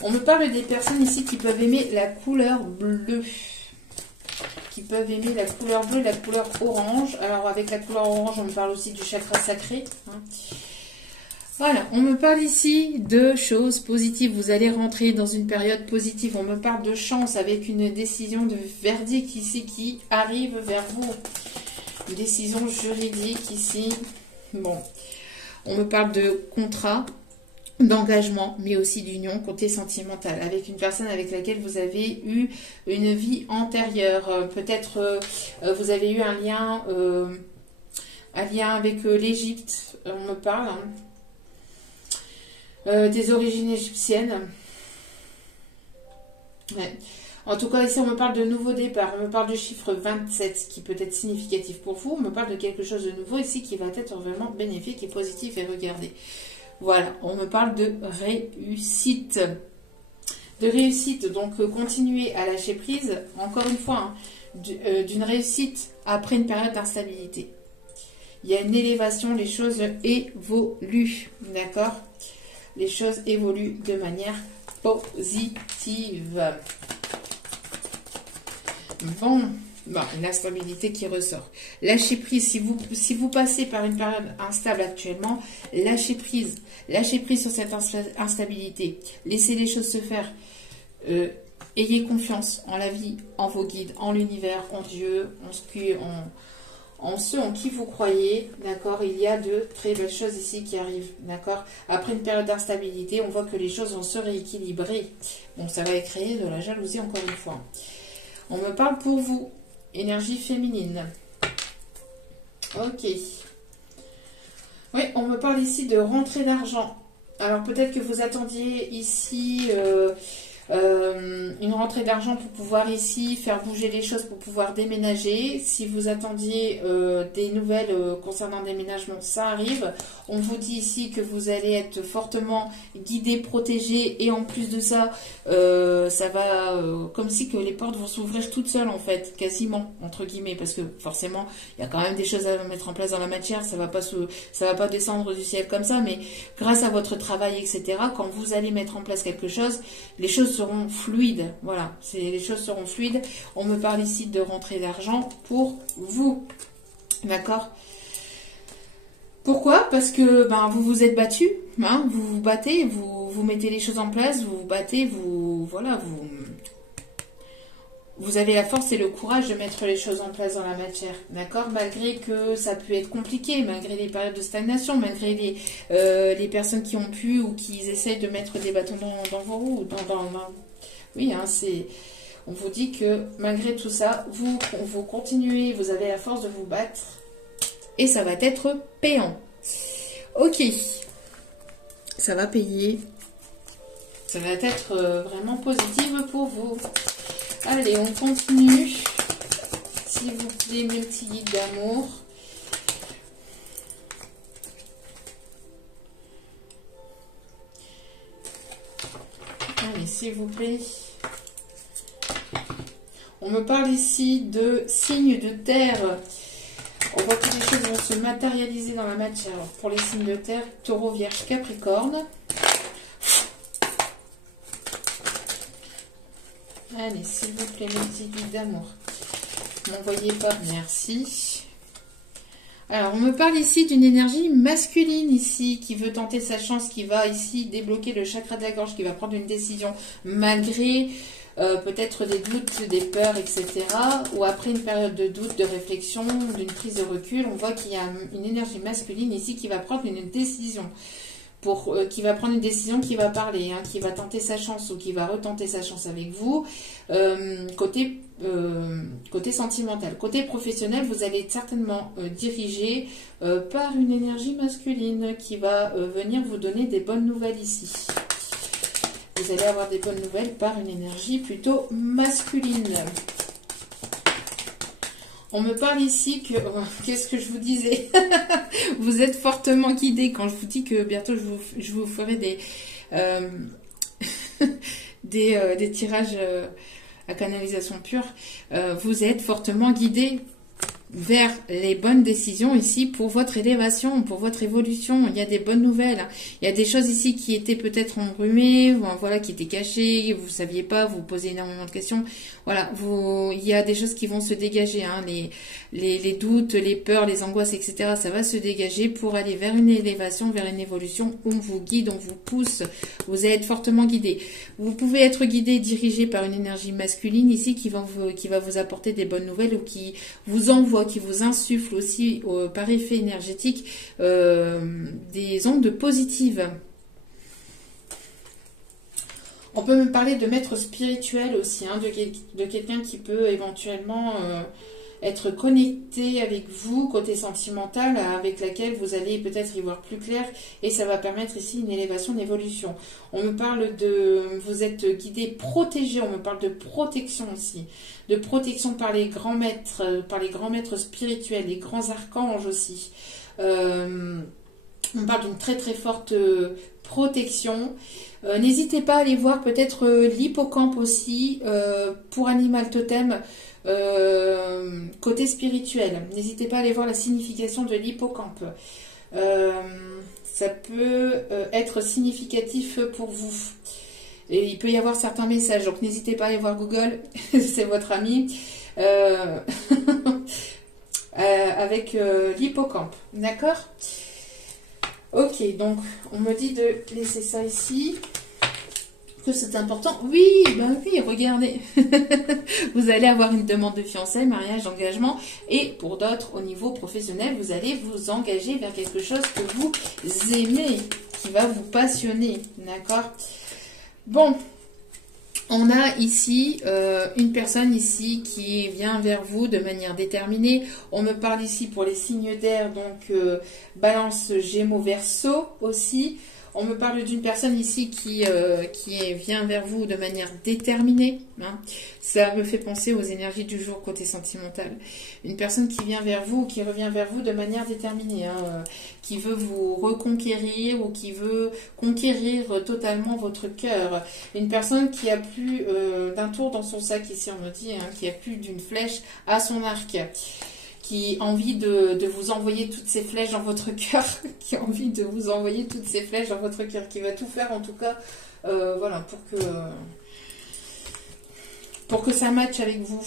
On me parle des personnes ici qui peuvent aimer la couleur bleue. Qui peuvent aimer la couleur bleue, la couleur orange. Alors avec la couleur orange, on me parle aussi du chakra sacré. Voilà, on me parle ici de choses positives. Vous allez rentrer dans une période positive. On me parle de chance avec une décision de verdict ici qui arrive vers vous. Une décision juridique ici. Bon, on me parle de contrat, d'engagement, mais aussi d'union, côté sentimental, avec une personne avec laquelle vous avez eu une vie antérieure. Peut-être vous avez eu un lien avec l'Égypte, on me parle, des origines égyptiennes. Ouais. En tout cas, ici, on me parle de nouveau départ, on me parle du chiffre 27, qui peut être significatif pour vous, on me parle de quelque chose de nouveau ici qui va être vraiment bénéfique et positif, et regardez. Voilà, on me parle de réussite. De réussite, donc continuez à lâcher prise, encore une fois, d'une réussite après une période d'instabilité. Il y a une élévation, les choses évoluent, d'accord ? Les choses évoluent de manière positive. Bon, une instabilité qui ressort. Lâchez prise, si vous passez par une période instable actuellement, lâchez prise sur cette instabilité. Laissez les choses se faire. Ayez confiance en la vie, en vos guides, en l'univers, en Dieu, en ceux en qui vous croyez, d'accord. Il y a de très belles choses ici qui arrivent, d'accord. Après une période d'instabilité, on voit que les choses vont se rééquilibrer. Bon, ça va créer de la jalousie encore une fois. On me parle pour vous, énergie féminine. Ok. Oui, on me parle ici de rentrée d'argent. Alors peut-être que vous attendiez ici une rentrée d'argent pour pouvoir ici faire bouger les choses, pour pouvoir déménager. Si vous attendiez des nouvelles concernant le déménagement, ça arrive. On vous dit ici que vous allez être fortement guidé, protégé, et en plus de ça, ça va comme si que les portes vont s'ouvrir toutes seules en fait, quasiment entre guillemets, parce que forcément il y a quand même des choses à mettre en place dans la matière. Ça va pas descendre du ciel comme ça, mais grâce à votre travail, etc. Quand vous allez mettre en place quelque chose, les choses seront fluides. Voilà, les choses seront fluides. On me parle ici de rentrée d'argent pour vous, d'accord. Pourquoi? Parce que vous vous êtes battu, vous vous battez, vous mettez les choses en place, vous vous battez, vous avez la force et le courage de mettre les choses en place dans la matière, d'accord? Malgré que ça peut être compliqué, malgré les périodes de stagnation, malgré les personnes qui ont pu ou qui essayent de mettre des bâtons dans vos roues. Oui, on vous dit que malgré tout ça, vous continuez, vous avez la force de vous battre. Et ça va être payant. Ok. Ça va payer. Ça va être vraiment positif pour vous. Allez, on continue. S'il vous plaît, mes petits guides d'amour. Allez, s'il vous plaît. On me parle ici de signes de terre. On voit que les choses vont se matérialiser dans la matière. Alors, pour les signes de terre, Taureau, Vierge, Capricorne. Allez, s'il vous plaît, mes petits guides d'amour. M'envoyez pas, merci. Alors, on me parle ici d'une énergie masculine ici, qui veut tenter sa chance, qui va ici débloquer le chakra de la gorge, qui va prendre une décision malgré peut-être des doutes, des peurs, etc. Ou après une période de doute, de réflexion, d'une prise de recul, on voit qu'il y a une énergie masculine ici qui va prendre une décision. Qui va prendre une décision, qui va parler, hein, qui va tenter sa chance ou qui va retenter sa chance avec vous, côté sentimental. Côté professionnel, vous allez être certainement dirigé par une énergie masculine qui va venir vous donner des bonnes nouvelles ici. Vous allez avoir des bonnes nouvelles par une énergie plutôt masculine. On me parle ici que... Qu'est-ce que je vous disais? Vous êtes fortement guidé quand je vous dis que bientôt je vous ferai des, des tirages à canalisation pure. Vous êtes fortement guidé vers les bonnes décisions ici pour votre élévation, pour votre évolution. Il y a des bonnes nouvelles. Il y a des choses ici qui étaient peut-être embrumées, voilà, qui étaient cachées, vous ne saviez pas, vous posez énormément de questions. Voilà, il y a des choses qui vont se dégager, hein, les doutes, les peurs, les angoisses, etc. Ça va se dégager pour aller vers une élévation, vers une évolution. On vous guide, on vous pousse. Vous allez être fortement guidé. Vous pouvez être guidé, dirigé par une énergie masculine ici qui va vous apporter des bonnes nouvelles ou qui vous envoie, qui vous insuffle aussi par effet énergétique des ondes positives. On peut me parler de maître spirituel aussi, hein, de quelqu'un qui peut éventuellement être connecté avec vous, côté sentimental, avec laquelle vous allez peut-être y voir plus clair et ça va permettre ici une élévation, une évolution. On me parle vous êtes guidé, protégé, on me parle de protection aussi, de protection par les grands maîtres spirituels, les grands archanges aussi. On parle d'une très très forte protection. N'hésitez pas à aller voir peut-être l'hippocampe aussi pour Animal Totem côté spirituel. N'hésitez pas à aller voir la signification de l'hippocampe. Ça peut être significatif pour vous. Et il peut y avoir certains messages. Donc n'hésitez pas à aller voir Google, c'est votre ami. Avec l'hippocampe. D'accord ? Ok, donc on me dit de laisser ça ici, que c'est important. Oui, ben oui, regardez. Vous allez avoir une demande de fiançailles, mariage, engagement. Et pour d'autres, au niveau professionnel, vous allez vous engager vers quelque chose que vous aimez, qui va vous passionner. D'accord ? Bon. On a ici une personne ici qui vient vers vous de manière déterminée. On me parle ici pour les signes d'air, donc Balance, Gémeaux, Verseau aussi. On me parle d'une personne ici qui vient vers vous de manière déterminée. Hein. Ça me fait penser aux énergies du jour côté sentimental. Une personne qui vient vers vous, qui revient vers vous de manière déterminée, hein, qui veut vous reconquérir ou qui veut conquérir totalement votre cœur. Une personne qui a plus d'un tour dans son sac ici, on me dit, hein, qui a plus d'une flèche à son arc. Qui a envie de vous envoyer toutes ces flèches dans votre cœur, qui a envie de vous envoyer toutes ces flèches dans votre cœur, qui va tout faire en tout cas, voilà, pour que ça matche avec vous.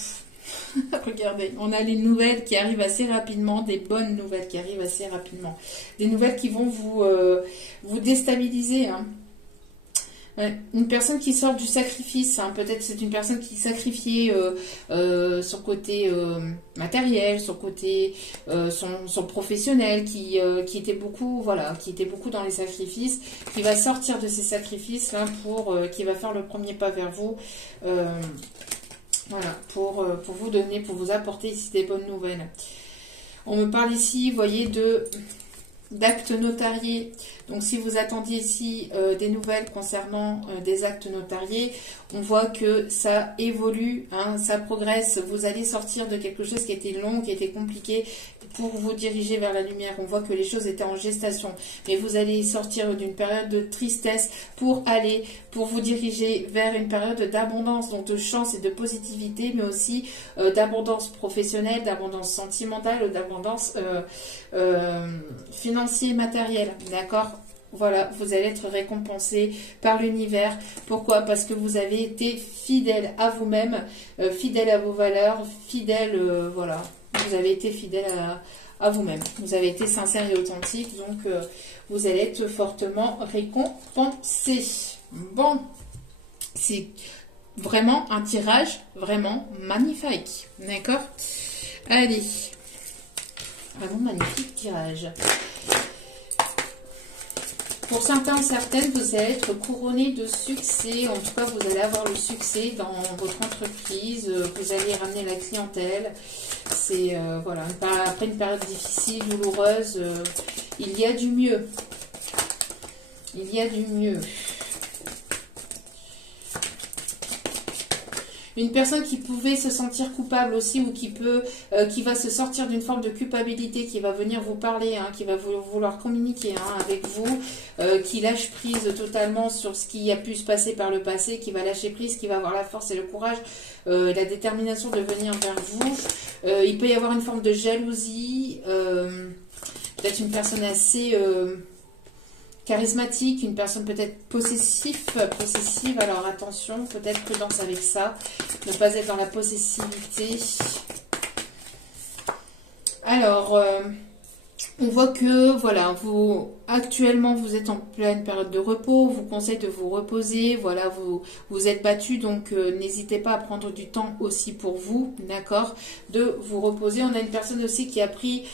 Regardez, on a les nouvelles qui arrivent assez rapidement, des bonnes nouvelles qui arrivent assez rapidement, des nouvelles qui vont vous déstabiliser, hein. Une personne qui sort du sacrifice, hein, peut-être c'est une personne qui sacrifiait son côté matériel, son côté son professionnel, qui était beaucoup, voilà, qui était beaucoup dans les sacrifices, qui va sortir de ces sacrifices là qui va faire le premier pas vers vous, voilà, pour vous donner, pour vous apporter ici des bonnes nouvelles. On me parle ici, vous voyez, d'actes notariés. Donc si vous attendiez ici des nouvelles concernant des actes notariés, on voit que ça évolue, hein, ça progresse. Vous allez sortir de quelque chose qui était long, qui était compliqué pour vous diriger vers la lumière. On voit que les choses étaient en gestation, mais vous allez sortir d'une période de tristesse pour vous diriger vers une période d'abondance, donc de chance et de positivité, mais aussi d'abondance professionnelle, d'abondance sentimentale, d'abondance financière, matérielle, d'accord ? Voilà, vous allez être récompensé par l'univers. Pourquoi? Parce que vous avez été fidèle à vous-même, fidèle à vos valeurs, fidèle, voilà. Vous avez été fidèle à vous-même. Vous avez été sincère et authentique, donc vous allez être fortement récompensé. Bon, c'est vraiment un tirage vraiment magnifique. D'accord? Allez. Vraiment magnifique tirage. Pour certains, certaines, vous allez être couronné de succès. En tout cas, vous allez avoir le succès dans votre entreprise. Vous allez ramener la clientèle. C'est, voilà, après une période difficile, douloureuse, il y a du mieux. Il y a du mieux. Une personne qui pouvait se sentir coupable aussi ou qui va se sortir d'une forme de culpabilité, qui va venir vous parler, hein, qui va vouloir communiquer hein, avec vous, qui lâche prise totalement sur ce qui a pu se passer par le passé, qui va lâcher prise, qui va avoir la force et le courage, la détermination de venir vers vous. Il peut y avoir une forme de jalousie, peut-être une personne assez... charismatique, une personne peut-être possessive, alors attention, peut-être prudence avec ça, ne pas être dans la possessivité. Alors, on voit que, voilà, actuellement, vous êtes en pleine période de repos, vous conseille de vous reposer, voilà, vous êtes battu, donc n'hésitez pas à prendre du temps aussi pour vous, d'accord, de vous reposer. On a une personne aussi qui a pris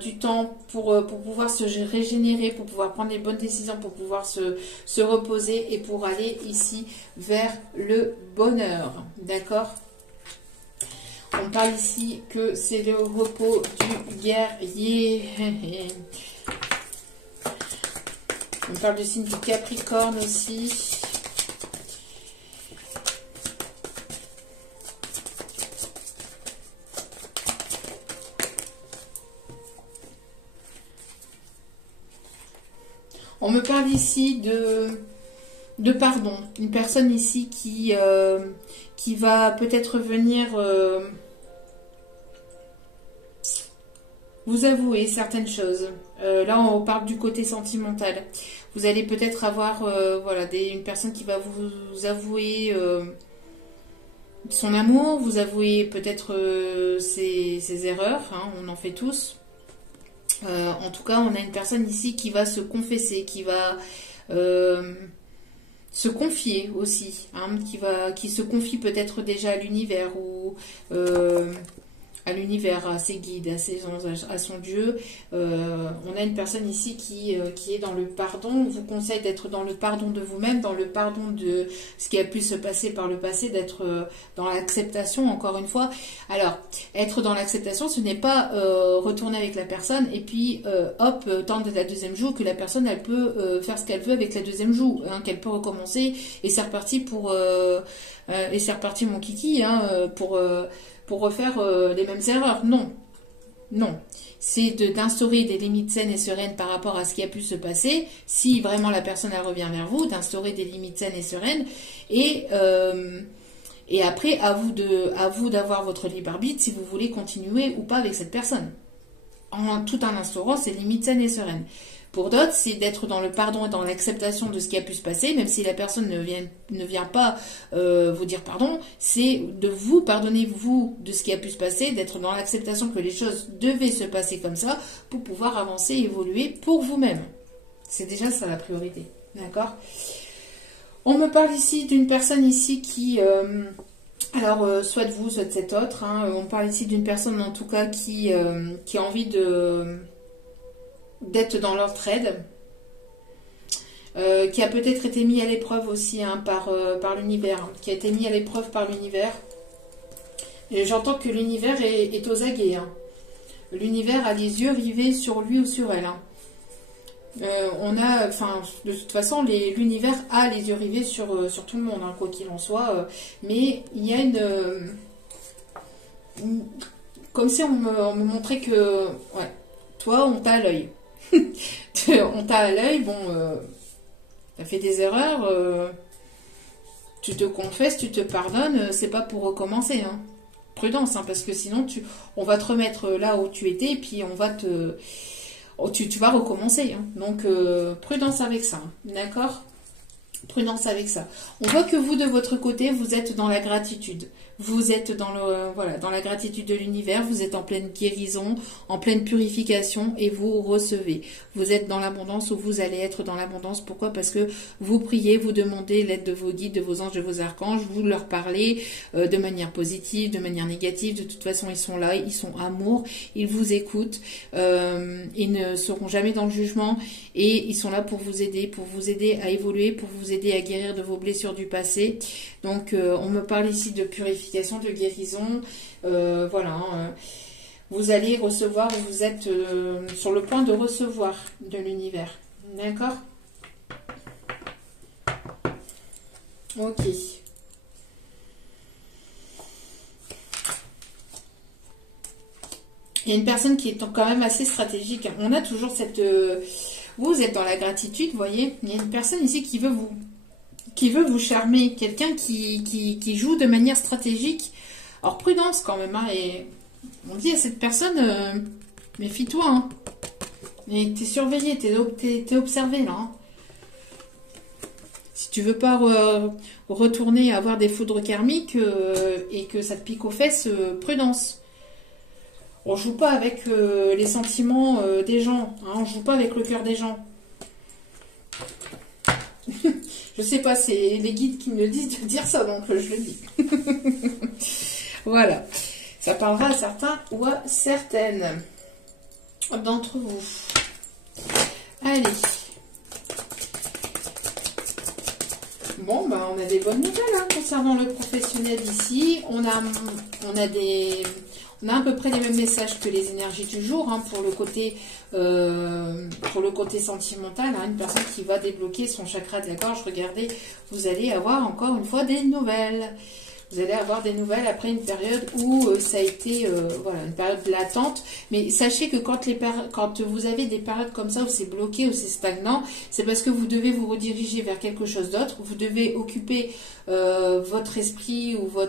du temps pour pouvoir se régénérer, pour pouvoir prendre les bonnes décisions, pour pouvoir se reposer et pour aller ici vers le bonheur, d'accord. On parle ici que c'est le repos du guerrier. On parle du signe du Capricorne aussi. On me parle ici de pardon. Une personne ici qui va peut-être venir... vous avouez certaines choses. Là, on parle du côté sentimental. Vous allez peut-être avoir voilà, une personne qui va vous avouer son amour, vous avouer peut-être ses erreurs. Hein, on en fait tous. En tout cas, on a une personne ici qui va se confesser, qui va se confier aussi. Hein, qui se confie peut-être déjà à l'univers ou... à l'univers, à ses guides, à ses anges, à son Dieu. On a une personne ici qui est dans le pardon. On vous conseille d'être dans le pardon de vous-même, dans le pardon de ce qui a pu se passer par le passé, d'être dans l'acceptation, encore une fois. Alors, être dans l'acceptation, ce n'est pas retourner avec la personne et puis, hop, tendre la deuxième joue, que la personne, elle peut faire ce qu'elle veut avec la deuxième joue, hein, qu'elle peut recommencer, et c'est reparti pour... et c'est reparti mon kiki, hein, pour refaire les mêmes erreurs. Non, non. C'est d'instaurer des limites saines et sereines par rapport à ce qui a pu se passer. Si vraiment la personne elle revient vers vous, d'instaurer des limites saines et sereines. Et après, à vous d'avoir votre libre arbitre si vous voulez continuer ou pas avec cette personne. Tout en instaurant ces limites saines et sereines. Pour d'autres, c'est d'être dans le pardon et dans l'acceptation de ce qui a pu se passer, même si la personne ne vient pas vous dire pardon, c'est de vous pardonner, vous, de ce qui a pu se passer, d'être dans l'acceptation que les choses devaient se passer comme ça pour pouvoir avancer et évoluer pour vous-même. C'est déjà ça la priorité, d'accord? On me parle ici d'une personne ici qui... alors, soit de vous, soit de cet autre, hein, on parle ici d'une personne en tout cas qui a envie d'être dans l'entraide, qui a peut-être été mis à l'épreuve aussi hein, par l'univers, hein, qui a été mis à l'épreuve par l'univers. J'entends que l'univers est aux aguets. Hein. L'univers a les yeux rivés sur lui ou sur elle. Hein. De toute façon, l'univers a les yeux rivés sur tout le monde, hein, quoi qu'il en soit. Mais il y a comme si on me montrait que, ouais, toi, on t'a à l'œil. On t'a à l'œil, bon, t'as fait des erreurs, tu te confesses, tu te pardonnes, c'est pas pour recommencer, hein. Prudence, hein, parce que sinon on va te remettre là où tu étais, et puis on va oh, tu vas recommencer. Hein. Donc, prudence avec ça. D'accord? Prudence avec ça. On voit que vous, de votre côté, vous êtes dans la gratitude. Vous êtes dans voilà, dans la gratitude de l'univers. Vous êtes en pleine guérison, en pleine purification et vous recevez. Vous êtes dans l'abondance ou vous allez être dans l'abondance. Pourquoi? Parce que vous priez, vous demandez l'aide de vos guides, de vos anges, de vos archanges. Vous leur parlez de manière positive, de manière négative. De toute façon, ils sont là, ils sont amour. Ils vous écoutent. Ils ne seront jamais dans le jugement et ils sont là pour vous aider à évoluer, pour vous aider à guérir de vos blessures du passé. Donc, on me parle ici de purification, de guérison. Voilà. Vous allez recevoir, vous êtes sur le point de recevoir de l'univers. D'accord? Ok. Il y a une personne qui est quand même assez stratégique. On a toujours cette... vous êtes dans la gratitude, vous voyez. Il y a une personne ici qui veut vous charmer. Quelqu'un qui joue de manière stratégique. Alors, prudence quand même. Hein, et on dit à cette personne, méfie-toi. Hein. Et t'es surveillé, t'es observé là. Hein. Si tu veux pas retourner avoir des foudres karmiques et que ça te pique aux fesses, prudence. On joue pas avec les sentiments des gens. Hein, on joue pas avec le cœur des gens. Je sais pas, c'est les guides qui me disent de dire ça, donc je le dis. Voilà. Ça parlera à certains ou à certaines d'entre vous. Allez. Bon, bah, on a des bonnes nouvelles hein, concernant le professionnel ici. On a à peu près les mêmes messages que les énergies du jour hein, pour le côté sentimental. Hein, une personne qui va débloquer son chakra de la gorge. Regardez, vous allez avoir encore une fois des nouvelles. Vous allez avoir des nouvelles après une période où ça a été voilà, une période latente. Mais sachez que quand vous avez des périodes comme ça où c'est bloqué, où c'est stagnant, c'est parce que vous devez vous rediriger vers quelque chose d'autre. Vous devez occuper votre esprit ou vous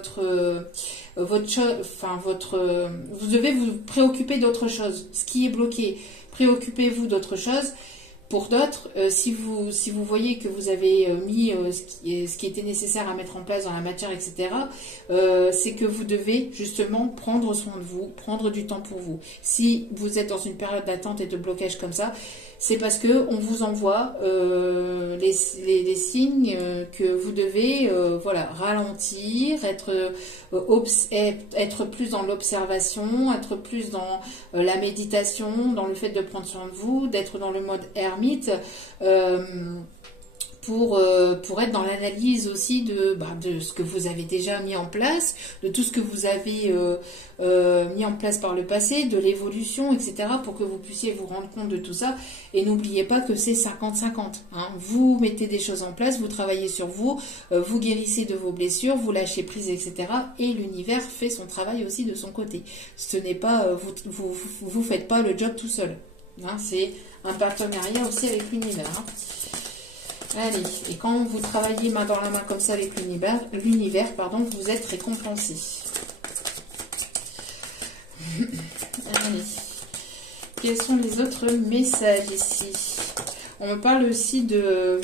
devez vous préoccuper d'autre chose. Ce qui est bloqué, préoccupez-vous d'autre chose. Pour d'autres, si vous voyez que vous avez mis ce qui était nécessaire à mettre en place dans la matière, etc., c'est que vous devez justement prendre soin de vous, prendre du temps pour vous. Si vous êtes dans une période d'attente et de blocage comme ça, c'est parce que on vous envoie les signes que vous devez voilà, ralentir, être plus dans l'observation, être plus dans la méditation, dans le fait de prendre soin de vous, d'être dans le mode ermite, pour être dans l'analyse aussi de ce que vous avez déjà mis en place, de tout ce que vous avez mis en place par le passé, de l'évolution, etc., pour que vous puissiez vous rendre compte de tout ça. Et n'oubliez pas que c'est 50-50. Hein. Vous mettez des choses en place, vous travaillez sur vous, vous guérissez de vos blessures, vous lâchez prise, etc. Et l'univers fait son travail aussi de son côté. Ce n'est pas, vous faites pas le job tout seul. Hein. C'est un partenariat aussi avec l'univers. Hein. Allez, et quand vous travaillez main dans la main comme ça avec l'univers, vous êtes récompensé. Allez, quels sont les autres messages ici? On me parle aussi de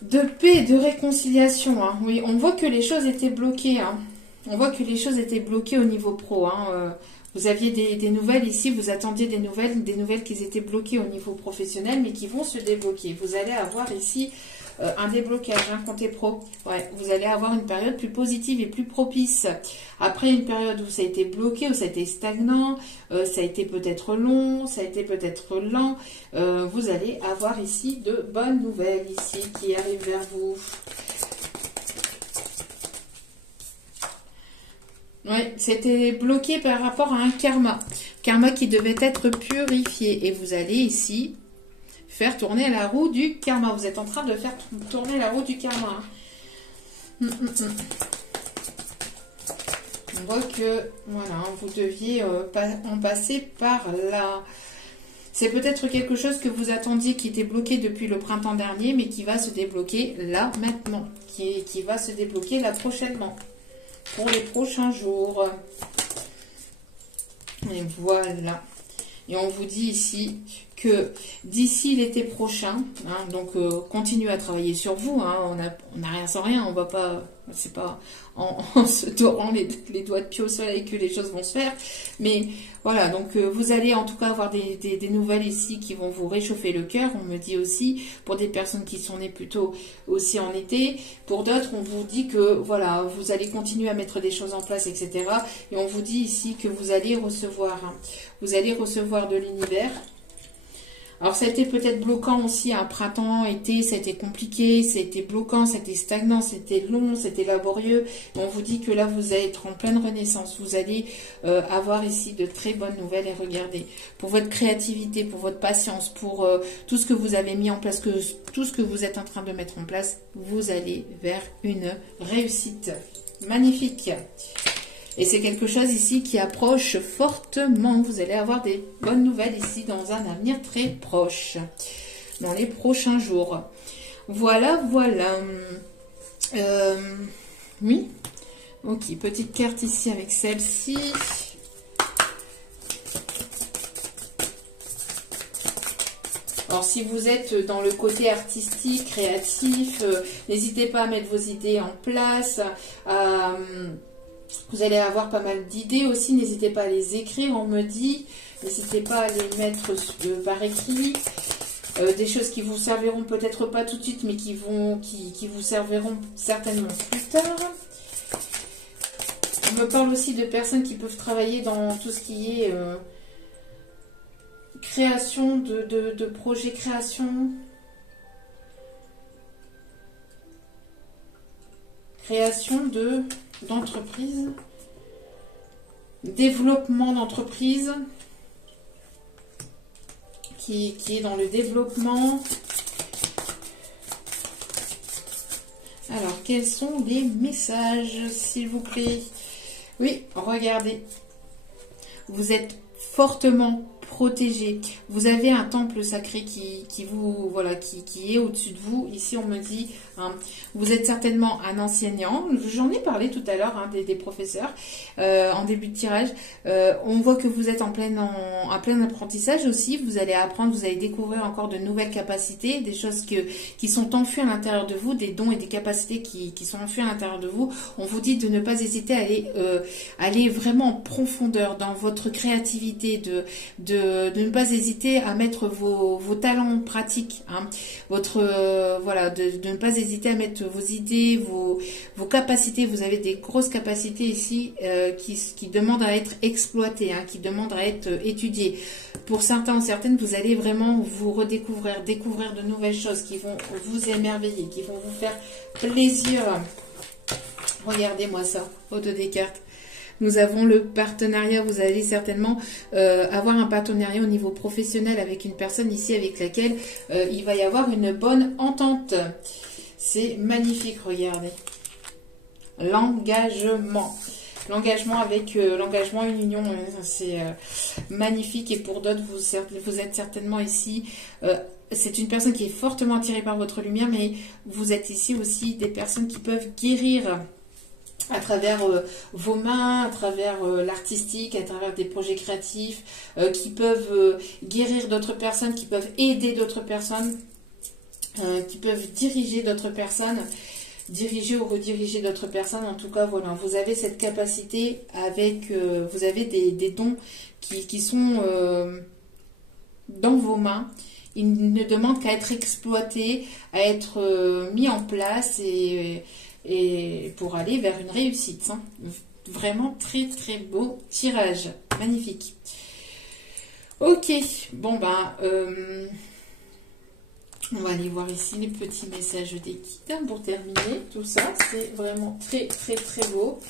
paix, de réconciliation. Hein. Oui, on voit que les choses étaient bloquées. Hein. On voit que les choses étaient bloquées au niveau pro. Hein. Vous aviez des nouvelles ici, vous attendiez des nouvelles qui étaient bloquées au niveau professionnel, mais qui vont se débloquer. Vous allez avoir ici un déblocage, hein, comptez pro. Ouais, vous allez avoir une période plus positive et plus propice. Après une période où ça a été bloqué, où ça a été stagnant, ça a été peut-être long, ça a été peut-être lent, vous allez avoir ici de bonnes nouvelles ici qui arrivent vers vous. Oui, c'était bloqué par rapport à un karma. Karma qui devait être purifié. Et vous allez ici faire tourner la roue du karma. Vous êtes en train de faire tourner la roue du karma. On voit que, voilà, vous deviez en passer par là. C'est peut-être quelque chose que vous attendiez qui était bloqué depuis le printemps dernier, mais qui va se débloquer là, maintenant. Qui va se débloquer là, prochainement. Pour les prochains jours. Et voilà. Et on vous dit ici que d'ici l'été prochain, hein, donc continuez à travailler sur vous, hein, on n'a rien sans rien, on va pas, c'est pas en se torant les doigts de pied au soleil que les choses vont se faire, mais voilà, donc vous allez en tout cas avoir des nouvelles ici qui vont vous réchauffer le cœur. On me dit aussi, pour des personnes qui sont nées plutôt aussi en été, pour d'autres on vous dit que voilà, vous allez continuer à mettre des choses en place, etc. Et on vous dit ici que vous allez recevoir, hein, vous allez recevoir de l'univers. Alors ça a été peut-être bloquant aussi, un printemps, été, ça a été compliqué, ça a été bloquant, c'était stagnant, c'était long, c'était laborieux. On vous dit que là vous allez être en pleine renaissance, vous allez avoir ici de très bonnes nouvelles. Et regardez, pour votre créativité, pour votre patience, pour tout ce que vous avez mis en place, tout ce que vous êtes en train de mettre en place, vous allez vers une réussite magnifique. Et c'est quelque chose ici qui approche fortement. Vous allez avoir des bonnes nouvelles ici dans un avenir très proche, dans les prochains jours. Voilà, voilà. Oui. Ok, petite carte ici avec celle-ci. Alors, si vous êtes dans le côté artistique, créatif, n'hésitez pas à mettre vos idées en place, vous allez avoir pas mal d'idées aussi, n'hésitez pas à les écrire, on me dit. N'hésitez pas à les mettre par écrit. Des choses qui vous serviront peut-être pas tout de suite, mais qui vous serviront certainement plus tard. On me parle aussi de personnes qui peuvent travailler dans tout ce qui est création de projets, création d'entreprise, développement d'entreprise, qui est dans le développement. Alors, quels sont les messages, s'il vous plaît? Oui, regardez. Vous êtes fortement protégé. Vous avez un temple sacré qui est au-dessus de vous. Ici, on me dit, hein, vous êtes certainement un enseignant. J'en ai parlé tout à l'heure, hein, des professeurs en début de tirage. On voit que vous êtes en plein apprentissage aussi. Vous allez apprendre, vous allez découvrir encore de nouvelles capacités, des choses qui sont enfuies à l'intérieur de vous, des dons et des capacités qui sont enfuies à l'intérieur de vous. On vous dit de ne pas hésiter à aller vraiment en profondeur dans votre créativité, de ne pas hésiter à mettre vos talents pratiques, hein, de ne pas hésiter à mettre vos idées, vos capacités. Vous avez des grosses capacités ici qui demandent à être exploitées, hein, qui demandent à être étudiées. Pour certains ou certaines, vous allez vraiment vous redécouvrir, découvrir de nouvelles choses qui vont vous émerveiller, qui vont vous faire plaisir. Regardez-moi ça, au dos des cartes. Nous avons le partenariat. Vous allez certainement avoir un partenariat au niveau professionnel avec une personne ici avec laquelle il va y avoir une bonne entente. C'est magnifique, regardez. L'engagement. L'engagement avec l'engagement, une union, c'est magnifique. Et pour d'autres, vous êtes certainement ici... c'est une personne qui est fortement attirée par votre lumière, mais vous êtes ici aussi des personnes qui peuvent guérir à travers vos mains, à travers l'artistique, à travers des projets créatifs, qui peuvent guérir d'autres personnes, qui peuvent aider d'autres personnes, qui peuvent diriger d'autres personnes, diriger ou rediriger d'autres personnes. En tout cas, voilà, vous avez cette capacité avec, vous avez des dons qui sont dans vos mains. Ils ne demandent qu'à être exploités, à être mis en place et pour aller vers une réussite. Hein. Vraiment très très beau tirage, magnifique. Ok, bon ben, on va aller voir ici les petits messages des guides pour terminer tout ça. C'est vraiment très très très beau.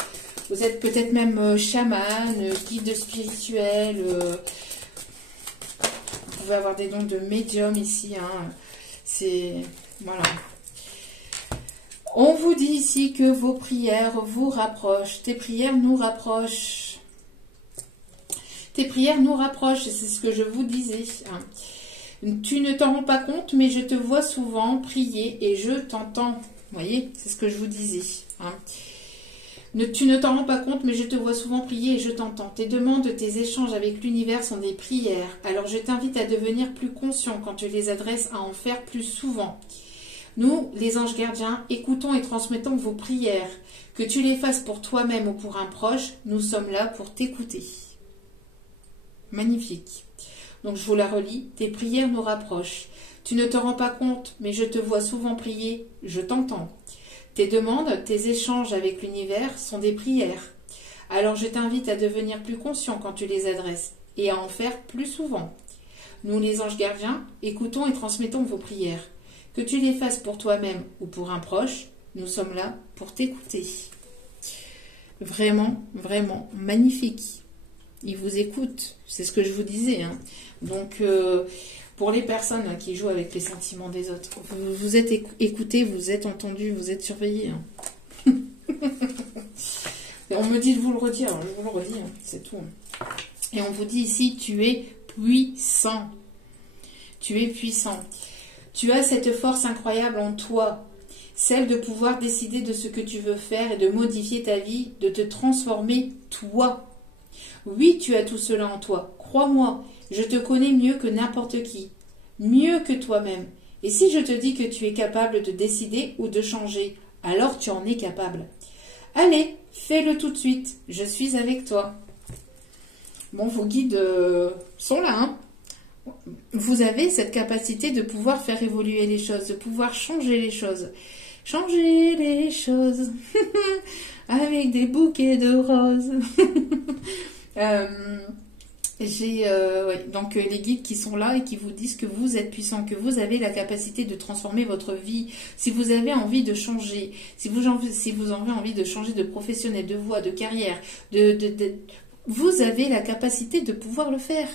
Vous êtes peut-être même chaman, guide spirituel. Vous pouvez avoir des dons de médium ici. Hein. C'est voilà. On vous dit ici que vos prières vous rapprochent. Tes prières nous rapprochent. Tes prières nous rapprochent. C'est ce que je vous disais. Hein. Tu ne t'en rends pas compte, mais je te vois souvent prier et je t'entends. Vous voyez, c'est ce que je vous disais. Hein. Tu ne t'en rends pas compte, mais je te vois souvent prier et je t'entends. Tes demandes, tes échanges avec l'univers sont des prières. Alors je t'invite à devenir plus conscient quand tu les adresses, à en faire plus souvent. Nous, les anges gardiens, écoutons et transmettons vos prières. Que tu les fasses pour toi-même ou pour un proche, nous sommes là pour t'écouter. Magnifique. Donc je vous la relis. Tes prières nous rapprochent. Tu ne te rends pas compte, mais je te vois souvent prier, je t'entends. Tes demandes, tes échanges avec l'univers sont des prières. Alors je t'invite à devenir plus conscient quand tu les adresses et à en faire plus souvent. Nous, les anges gardiens, écoutons et transmettons vos prières. Que tu les fasses pour toi-même ou pour un proche, nous sommes là pour t'écouter. Vraiment, vraiment magnifique. Il vous écoute, c'est ce que je vous disais. Hein. Donc, pour les personnes qui jouent avec les sentiments des autres, vous êtes écoutés, vous êtes entendus, vous êtes surveillés. Hein. On me dit de vous le redire, alors je vous le redis, hein, c'est tout. Et on vous dit ici, tu es puissant. Tu es puissant. Tu as cette force incroyable en toi, celle de pouvoir décider de ce que tu veux faire et de modifier ta vie, de te transformer toi. Oui, tu as tout cela en toi. Crois-moi, je te connais mieux que n'importe qui, mieux que toi-même. Et si je te dis que tu es capable de décider ou de changer, alors tu en es capable. Allez, fais-le tout de suite, je suis avec toi. Bon, vos guides sont là, hein. Vous avez cette capacité de pouvoir faire évoluer les choses, de pouvoir changer les choses. Changer les choses avec des bouquets de roses. Donc les guides qui sont là et qui vous disent que vous êtes puissant, que vous avez la capacité de transformer votre vie. Si vous avez envie de changer, si vous avez envie de changer de professionnel, de voie, de carrière, vous avez la capacité de pouvoir le faire.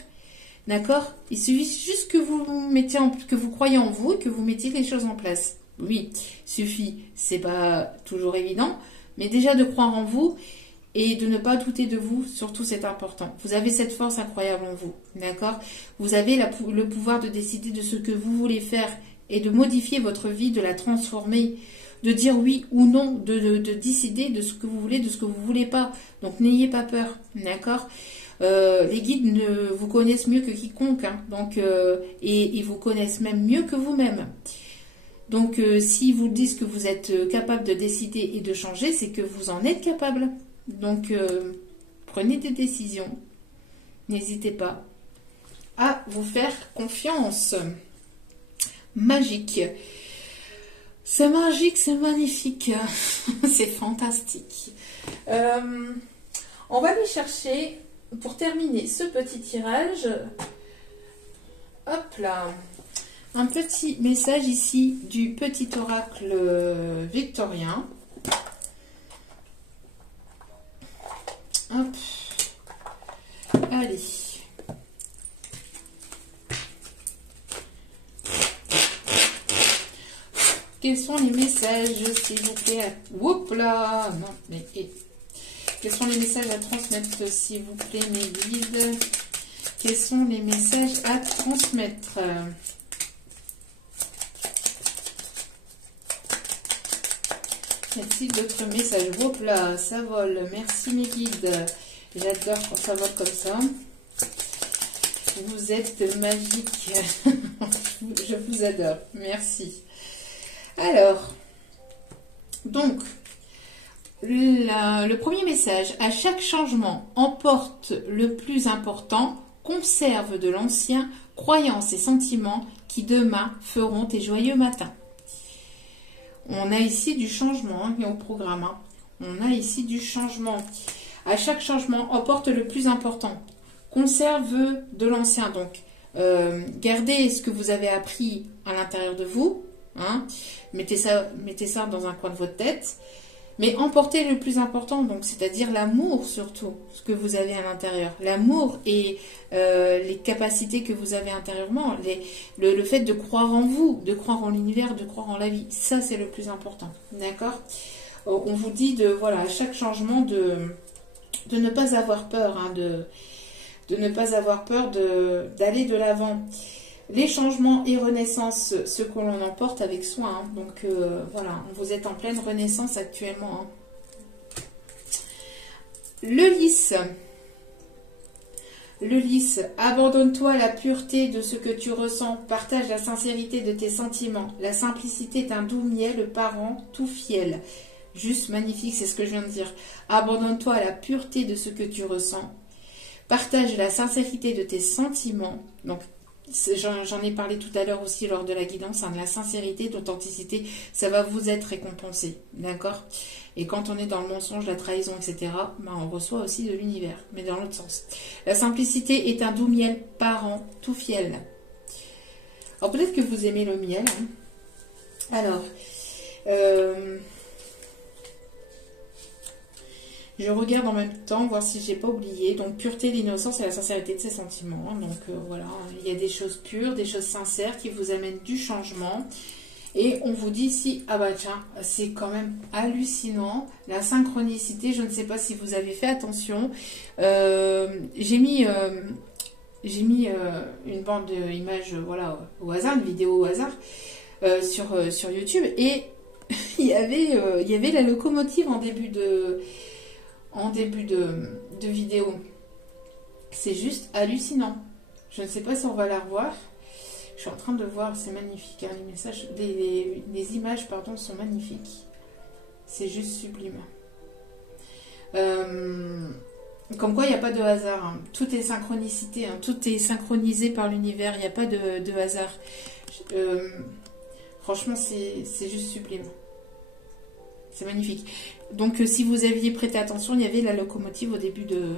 D'accord? Il suffit juste que que vous croyez en vous et que vous mettiez les choses en place. Oui, suffit. C'est pas toujours évident, mais déjà de croire en vous et de ne pas douter de vous, surtout c'est important. Vous avez cette force incroyable en vous. D'accord? Vous avez le pouvoir de décider de ce que vous voulez faire et de modifier votre vie, de la transformer, de dire oui ou non, de décider de ce que vous voulez, de ce que vous voulez pas. Donc n'ayez pas peur. D'accord? Les guides vous connaissent mieux que quiconque, hein, donc, et ils vous connaissent même mieux que vous-même. Donc, s'ils vous disent que vous êtes capable de décider et de changer, c'est que vous en êtes capable. Donc, prenez des décisions. N'hésitez pas à vous faire confiance. Magique. C'est magique, c'est magnifique. C'est fantastique. On va aller chercher... Pour terminer ce petit tirage, hop là, un petit message ici du petit oracle victorien. Hop, allez. Quels sont les messages, s'il vous plaît? Oups là, non, mais... Quels sont les messages à transmettre, s'il vous plaît, mes guides? Quels sont les messages à transmettre? Y a-t-il d'autres messages? Hop là, ça vole. Merci, mes guides. J'adore quand ça vole comme ça. Vous êtes magiques. Je vous adore. Merci. Alors, donc... Le premier message, à chaque changement, emporte le plus important, conserve de l'ancien, croyances et sentiments qui demain feront tes joyeux matins. On a ici du changement, hein, au programme. Hein. On a ici du changement. À chaque changement, emporte le plus important, conserve de l'ancien. Donc, gardez ce que vous avez appris à l'intérieur de vous. Hein. Mettez ça dans un coin de votre tête. Mais emportez le plus important, donc c'est-à-dire l'amour surtout, ce que vous avez à l'intérieur. L'amour et les capacités que vous avez intérieurement, le fait de croire en vous, de croire en l'univers, de croire en la vie. Ça, c'est le plus important. D'accord? On vous dit voilà, à chaque changement de ne pas avoir peur, hein, de ne pas avoir peur d'aller de l'avant. Les changements et renaissance, ce que l'on emporte avec soin. Hein. Donc voilà, vous êtes en pleine renaissance actuellement. Hein. Le lys. Le lys, abandonne-toi à la pureté de ce que tu ressens, partage la sincérité de tes sentiments. La simplicité est un doux miel, parent, tout fiel. Juste magnifique, c'est ce que je viens de dire. Abandonne-toi à la pureté de ce que tu ressens, partage la sincérité de tes sentiments. Donc, j'en ai parlé tout à l'heure aussi lors de la guidance, hein, la sincérité, l'authenticité, ça va vous être récompensé, d'accord? Et quand on est dans le mensonge, la trahison, etc., ben on reçoit aussi de l'univers, mais dans l'autre sens. La simplicité est un doux miel parent, tout fiel. Alors peut-être que vous aimez le miel. Hein. Alors, je regarde en même temps, voir si j'ai pas oublié. Donc, pureté, l'innocence et la sincérité de ses sentiments. Donc, voilà, il y a des choses pures, des choses sincères qui vous amènent du changement. Et on vous dit ici, ah bah tiens, c'est quand même hallucinant. La synchronicité, je ne sais pas si vous avez fait attention. J'ai mis une bande d'images, voilà, au hasard, une vidéo au hasard, sur YouTube. Et il y avait la locomotive en début de vidéo. C'est juste hallucinant. Je ne sais pas si on va la revoir. Je suis en train de voir, c'est magnifique. Hein, les messages, les images, pardon, sont magnifiques. C'est juste sublime. Comme quoi, il n'y a pas de hasard. Hein. Tout est synchronicité. Hein. Tout est synchronisé par l'univers. Il n'y a pas de hasard. Franchement, c'est juste sublime. C'est magnifique. Donc, si vous aviez prêté attention, il y avait la locomotive au début de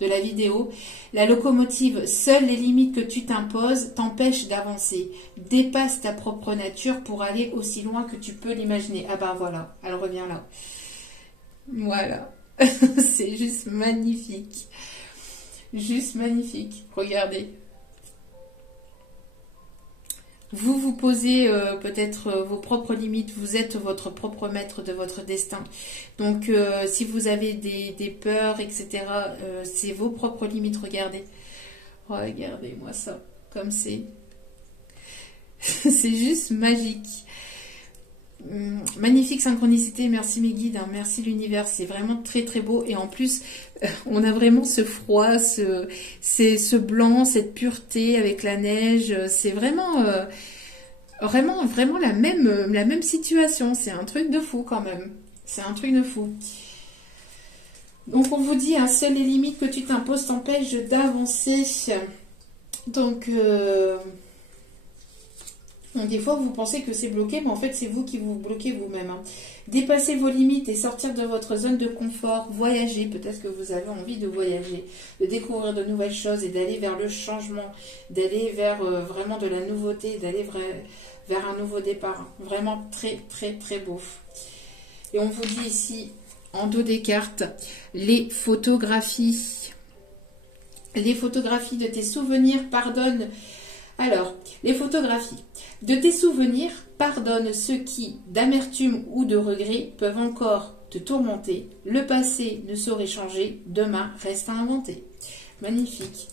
la vidéo. La locomotive, seules les limites que tu t'imposes t'empêchent d'avancer. Dépasse ta propre nature pour aller aussi loin que tu peux l'imaginer. Ah bah voilà, elle revient là. Voilà. C'est juste magnifique. Juste magnifique. Regardez. Vous vous posez peut-être vos propres limites, vous êtes votre propre maître de votre destin. Donc, si vous avez des peurs, etc., c'est vos propres limites, regardez. Regardez-moi ça, comme c'est. C'est juste magique. Magnifique synchronicité, merci mes guides, hein, merci l'univers, c'est vraiment très très beau. Et en plus, on a vraiment ce froid, ce blanc, cette pureté avec la neige. C'est vraiment, vraiment la même situation. C'est un truc de fou quand même. C'est un truc de fou. Donc on vous dit, hein, seules les limites que tu t'imposes t'empêchent d'avancer. Donc des fois, vous pensez que c'est bloqué, mais en fait, c'est vous qui vous bloquez vous-même. Hein. Dépassez vos limites et sortir de votre zone de confort. Voyager, peut-être que vous avez envie de voyager, de découvrir de nouvelles choses et d'aller vers le changement, d'aller vers vraiment de la nouveauté, d'aller vers un nouveau départ. Hein. Vraiment très, très, très beau. Et on vous dit ici, en dos des cartes, les photographies. Les photographies de tes souvenirs pardonnent. Alors, les photographies. De tes souvenirs, pardonne ceux qui, d'amertume ou de regret, peuvent encore te tourmenter. Le passé ne saurait changer, demain reste à inventer. Magnifique.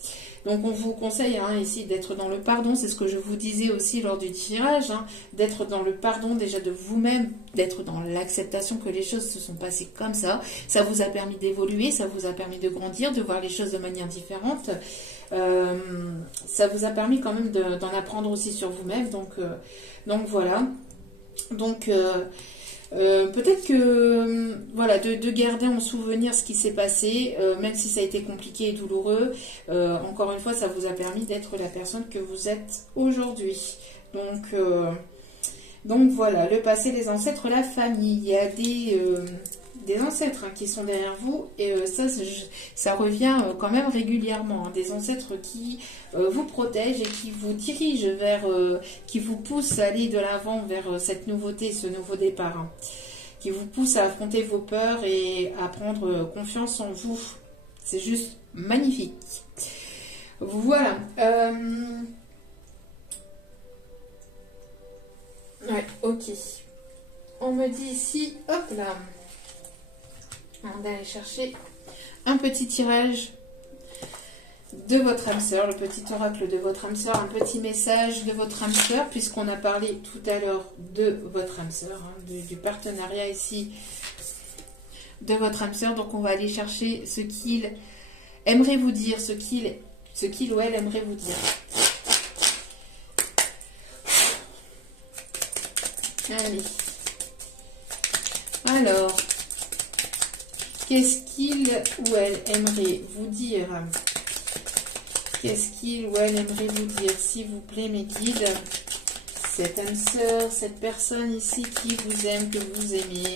Donc, on vous conseille hein, ici d'être dans le pardon. C'est ce que je vous disais aussi lors du tirage. Hein, d'être dans le pardon déjà de vous-même, d'être dans l'acceptation que les choses se sont passées comme ça. Ça vous a permis d'évoluer, ça vous a permis de grandir, de voir les choses de manière différente. Ça vous a permis quand même d'en apprendre aussi sur vous-même. Donc voilà. Donc peut-être que voilà, de garder en souvenir ce qui s'est passé, même si ça a été compliqué et douloureux. Encore une fois, ça vous a permis d'être la personne que vous êtes aujourd'hui. Donc voilà, le passé, les ancêtres, la famille. Il y a des ancêtres hein, qui sont derrière vous et ça revient quand même régulièrement. Hein, des ancêtres qui vous protègent et qui vous dirigent vers, qui vous poussent à aller de l'avant vers cette nouveauté, ce nouveau départ. Hein, qui vous poussent à affronter vos peurs et à prendre confiance en vous. C'est juste magnifique. Voilà. Ouais, ok. On me dit ici, hop là. On va aller chercher un petit tirage de votre âme sœur, le petit oracle de votre âme sœur, un petit message de votre âme sœur, puisqu'on a parlé tout à l'heure de votre âme sœur, hein, du partenariat ici de votre âme sœur. Donc on va aller chercher ce qu'il aimerait vous dire, ce qu'il ou elle aimerait vous dire. Allez. Alors, qu'est-ce qu'il ou elle aimerait vous dire? Qu'est-ce qu'il ou elle aimerait vous dire? S'il vous plaît, mes guides, cette âme sœur, cette personne ici qui vous aime, que vous aimez,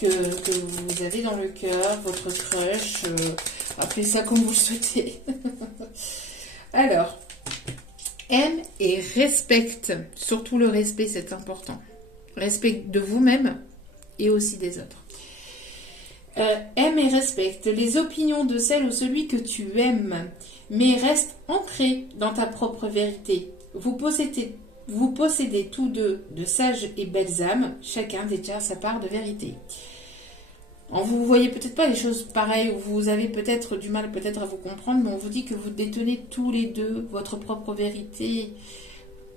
que vous avez dans le cœur, votre crush, appelez ça comme vous le souhaitez. Alors, aime et respecte, surtout le respect, c'est important. Respect de vous-même et aussi des autres. Aime et respecte les opinions de celle ou celui que tu aimes, mais reste ancré dans ta propre vérité. Vous possédez tous deux de sages et belles âmes, chacun détient sa part de vérité. Vous ne voyez peut-être pas les choses pareilles, ou vous avez peut-être du mal peut-être à vous comprendre, mais on vous dit que vous détenez tous les deux votre propre vérité.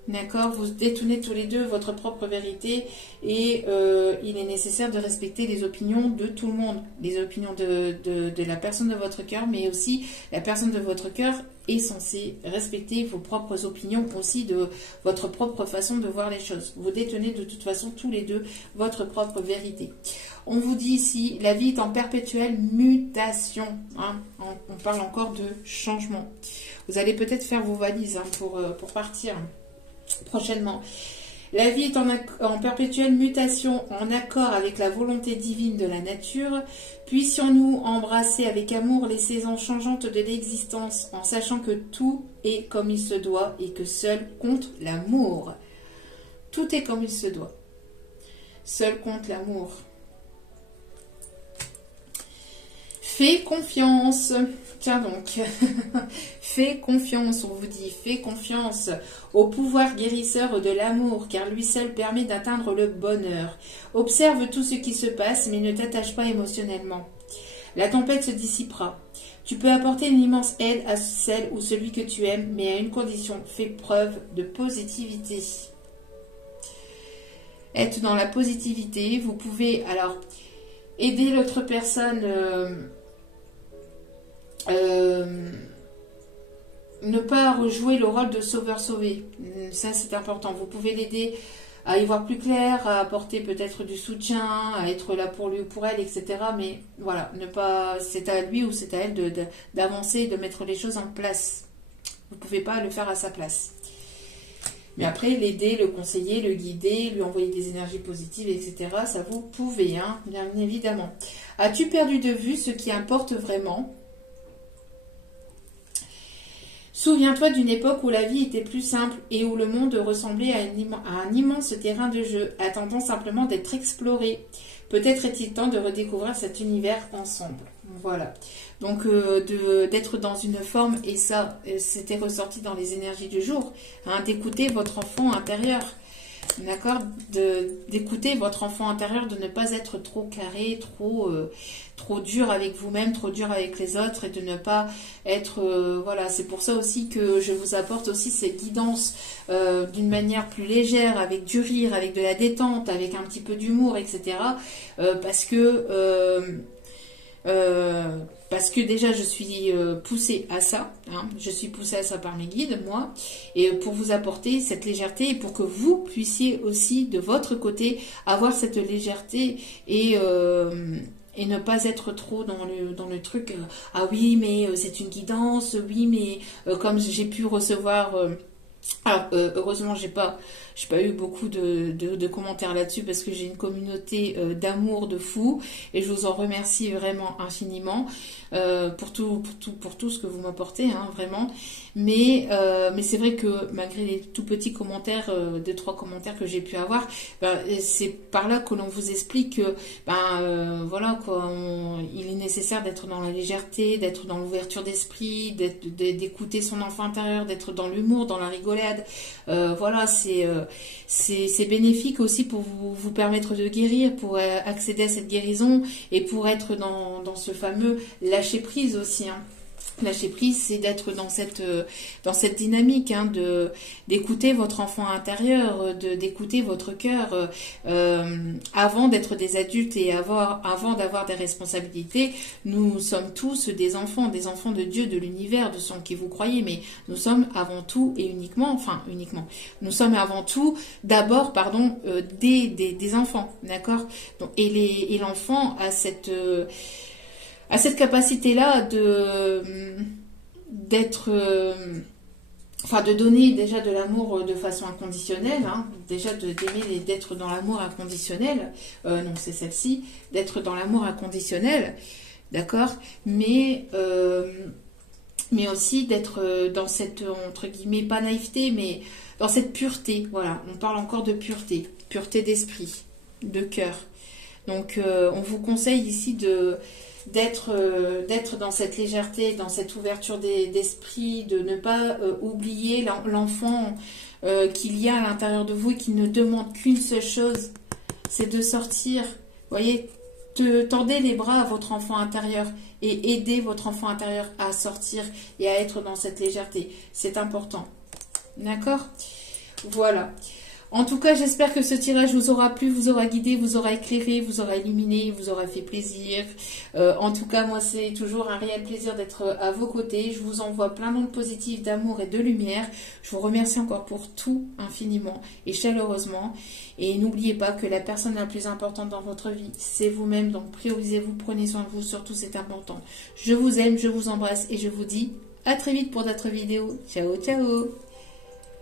D'accord, vous détenez tous les deux votre propre vérité et il est nécessaire de respecter les opinions de tout le monde, les opinions de la personne de votre cœur, mais aussi la personne de votre cœur est censée respecter vos propres opinions, aussi de votre propre façon de voir les choses. Vous détenez de toute façon tous les deux votre propre vérité. On vous dit ici, la vie est en perpétuelle mutation. Hein. On parle encore de changement. Vous allez peut-être faire vos valises pour partir prochainement. La vie est en perpétuelle mutation, en accord avec la volonté divine de la nature. Puissions-nous embrasser avec amour les saisons changeantes de l'existence, en sachant que tout est comme il se doit et que seul compte l'amour. Tout est comme il se doit. Seul compte l'amour. Fais confiance. Tiens donc, fais confiance, on vous dit, fais confiance au pouvoir guérisseur de l'amour, car lui seul permet d'atteindre le bonheur. Observe tout ce qui se passe, mais ne t'attache pas émotionnellement. La tempête se dissipera. Tu peux apporter une immense aide à celle ou celui que tu aimes, mais à une condition, fais preuve de positivité. Être dans la positivité, vous pouvez alors aider l'autre personne... ne pas rejouer le rôle de sauveur-sauvé. Ça, c'est important. Vous pouvez l'aider à y voir plus clair, à apporter peut-être du soutien, à être là pour lui ou pour elle, etc. Mais voilà, ne pas, c'est à lui ou c'est à elle d'avancer, de mettre les choses en place. Vous ne pouvez pas le faire à sa place. Mais après, l'aider, le conseiller, le guider, lui envoyer des énergies positives, etc. Ça, vous pouvez, hein, bien évidemment. As-tu perdu de vue ce qui importe vraiment ? Souviens-toi d'une époque où la vie était plus simple et où le monde ressemblait à un immense terrain de jeu, attendant simplement d'être exploré. Peut-être est-il temps de redécouvrir cet univers ensemble. Voilà. Donc, d'être dans une forme, et ça, c'était ressorti dans les énergies du jour, hein, d'écouter votre enfant intérieur. D'accord, d'écouter votre enfant intérieur, de ne pas être trop carré, trop dur avec vous-même, trop dur avec les autres et de ne pas être... voilà, c'est pour ça aussi que je vous apporte aussi ces guidances d'une manière plus légère, avec du rire, avec de la détente, avec un petit peu d'humour, etc. Parce que déjà je suis poussée à ça, hein, je suis poussée à ça par mes guides, moi, et pour vous apporter cette légèreté et pour que vous puissiez aussi de votre côté avoir cette légèreté et ne pas être trop dans le truc, ah oui mais c'est une guidance, oui mais comme j'ai pu recevoir... alors, heureusement, j'ai pas eu beaucoup de commentaires là-dessus parce que j'ai une communauté d'amour de fou et je vous en remercie vraiment infiniment pour tout ce que vous m'apportez, hein, vraiment. Mais c'est vrai que malgré les tout petits commentaires, 2-3 commentaires que j'ai pu avoir, c'est par là que l'on vous explique que voilà quoi, il est nécessaire d'être dans la légèreté, d'être dans l'ouverture d'esprit, d'écouter son enfant intérieur, d'être dans l'humour, dans la rigolade. Voilà, c'est bénéfique aussi pour vous permettre de guérir, pour accéder à cette guérison et pour être dans ce fameux lâcher prise aussi, hein. Lâcher prise, c'est d'être dans cette dynamique, hein, d'écouter votre enfant intérieur, d'écouter votre cœur, avant d'être des adultes et avant d'avoir des responsabilités. Nous sommes tous des enfants de Dieu, de l'univers, de son qui vous croyez, mais nous sommes avant tout et uniquement, nous sommes avant tout, d'abord, pardon, des enfants, d'accord? Donc, et l'enfant a cette capacité-là de donner déjà de l'amour de façon inconditionnelle, hein, déjà d'aimer et d'être dans l'amour inconditionnel, non c'est celle-ci, d'être dans l'amour inconditionnel, d'accord, mais aussi d'être dans cette, entre guillemets, pas naïveté, mais dans cette pureté, voilà, on parle encore de pureté d'esprit, de cœur. Donc on vous conseille ici d'être dans cette légèreté, dans cette ouverture d'esprit, de ne pas oublier l'enfant qu'il y a à l'intérieur de vous et qui ne demande qu'une seule chose, c'est de sortir. Vous voyez, tendez les bras à votre enfant intérieur et aidez votre enfant intérieur à sortir et à être dans cette légèreté. C'est important. D'accord? Voilà. En tout cas, j'espère que ce tirage vous aura plu, vous aura guidé, vous aura éclairé, vous aura illuminé, vous aura fait plaisir. En tout cas, moi, c'est toujours un réel plaisir d'être à vos côtés. Je vous envoie plein d'ondes positives, d'amour et de lumière. Je vous remercie encore pour tout infiniment et chaleureusement. Et n'oubliez pas que la personne la plus importante dans votre vie, c'est vous-même. Donc, priorisez-vous, prenez soin de vous. Surtout, c'est important. Je vous aime, je vous embrasse et je vous dis à très vite pour d'autres vidéos. Ciao, ciao!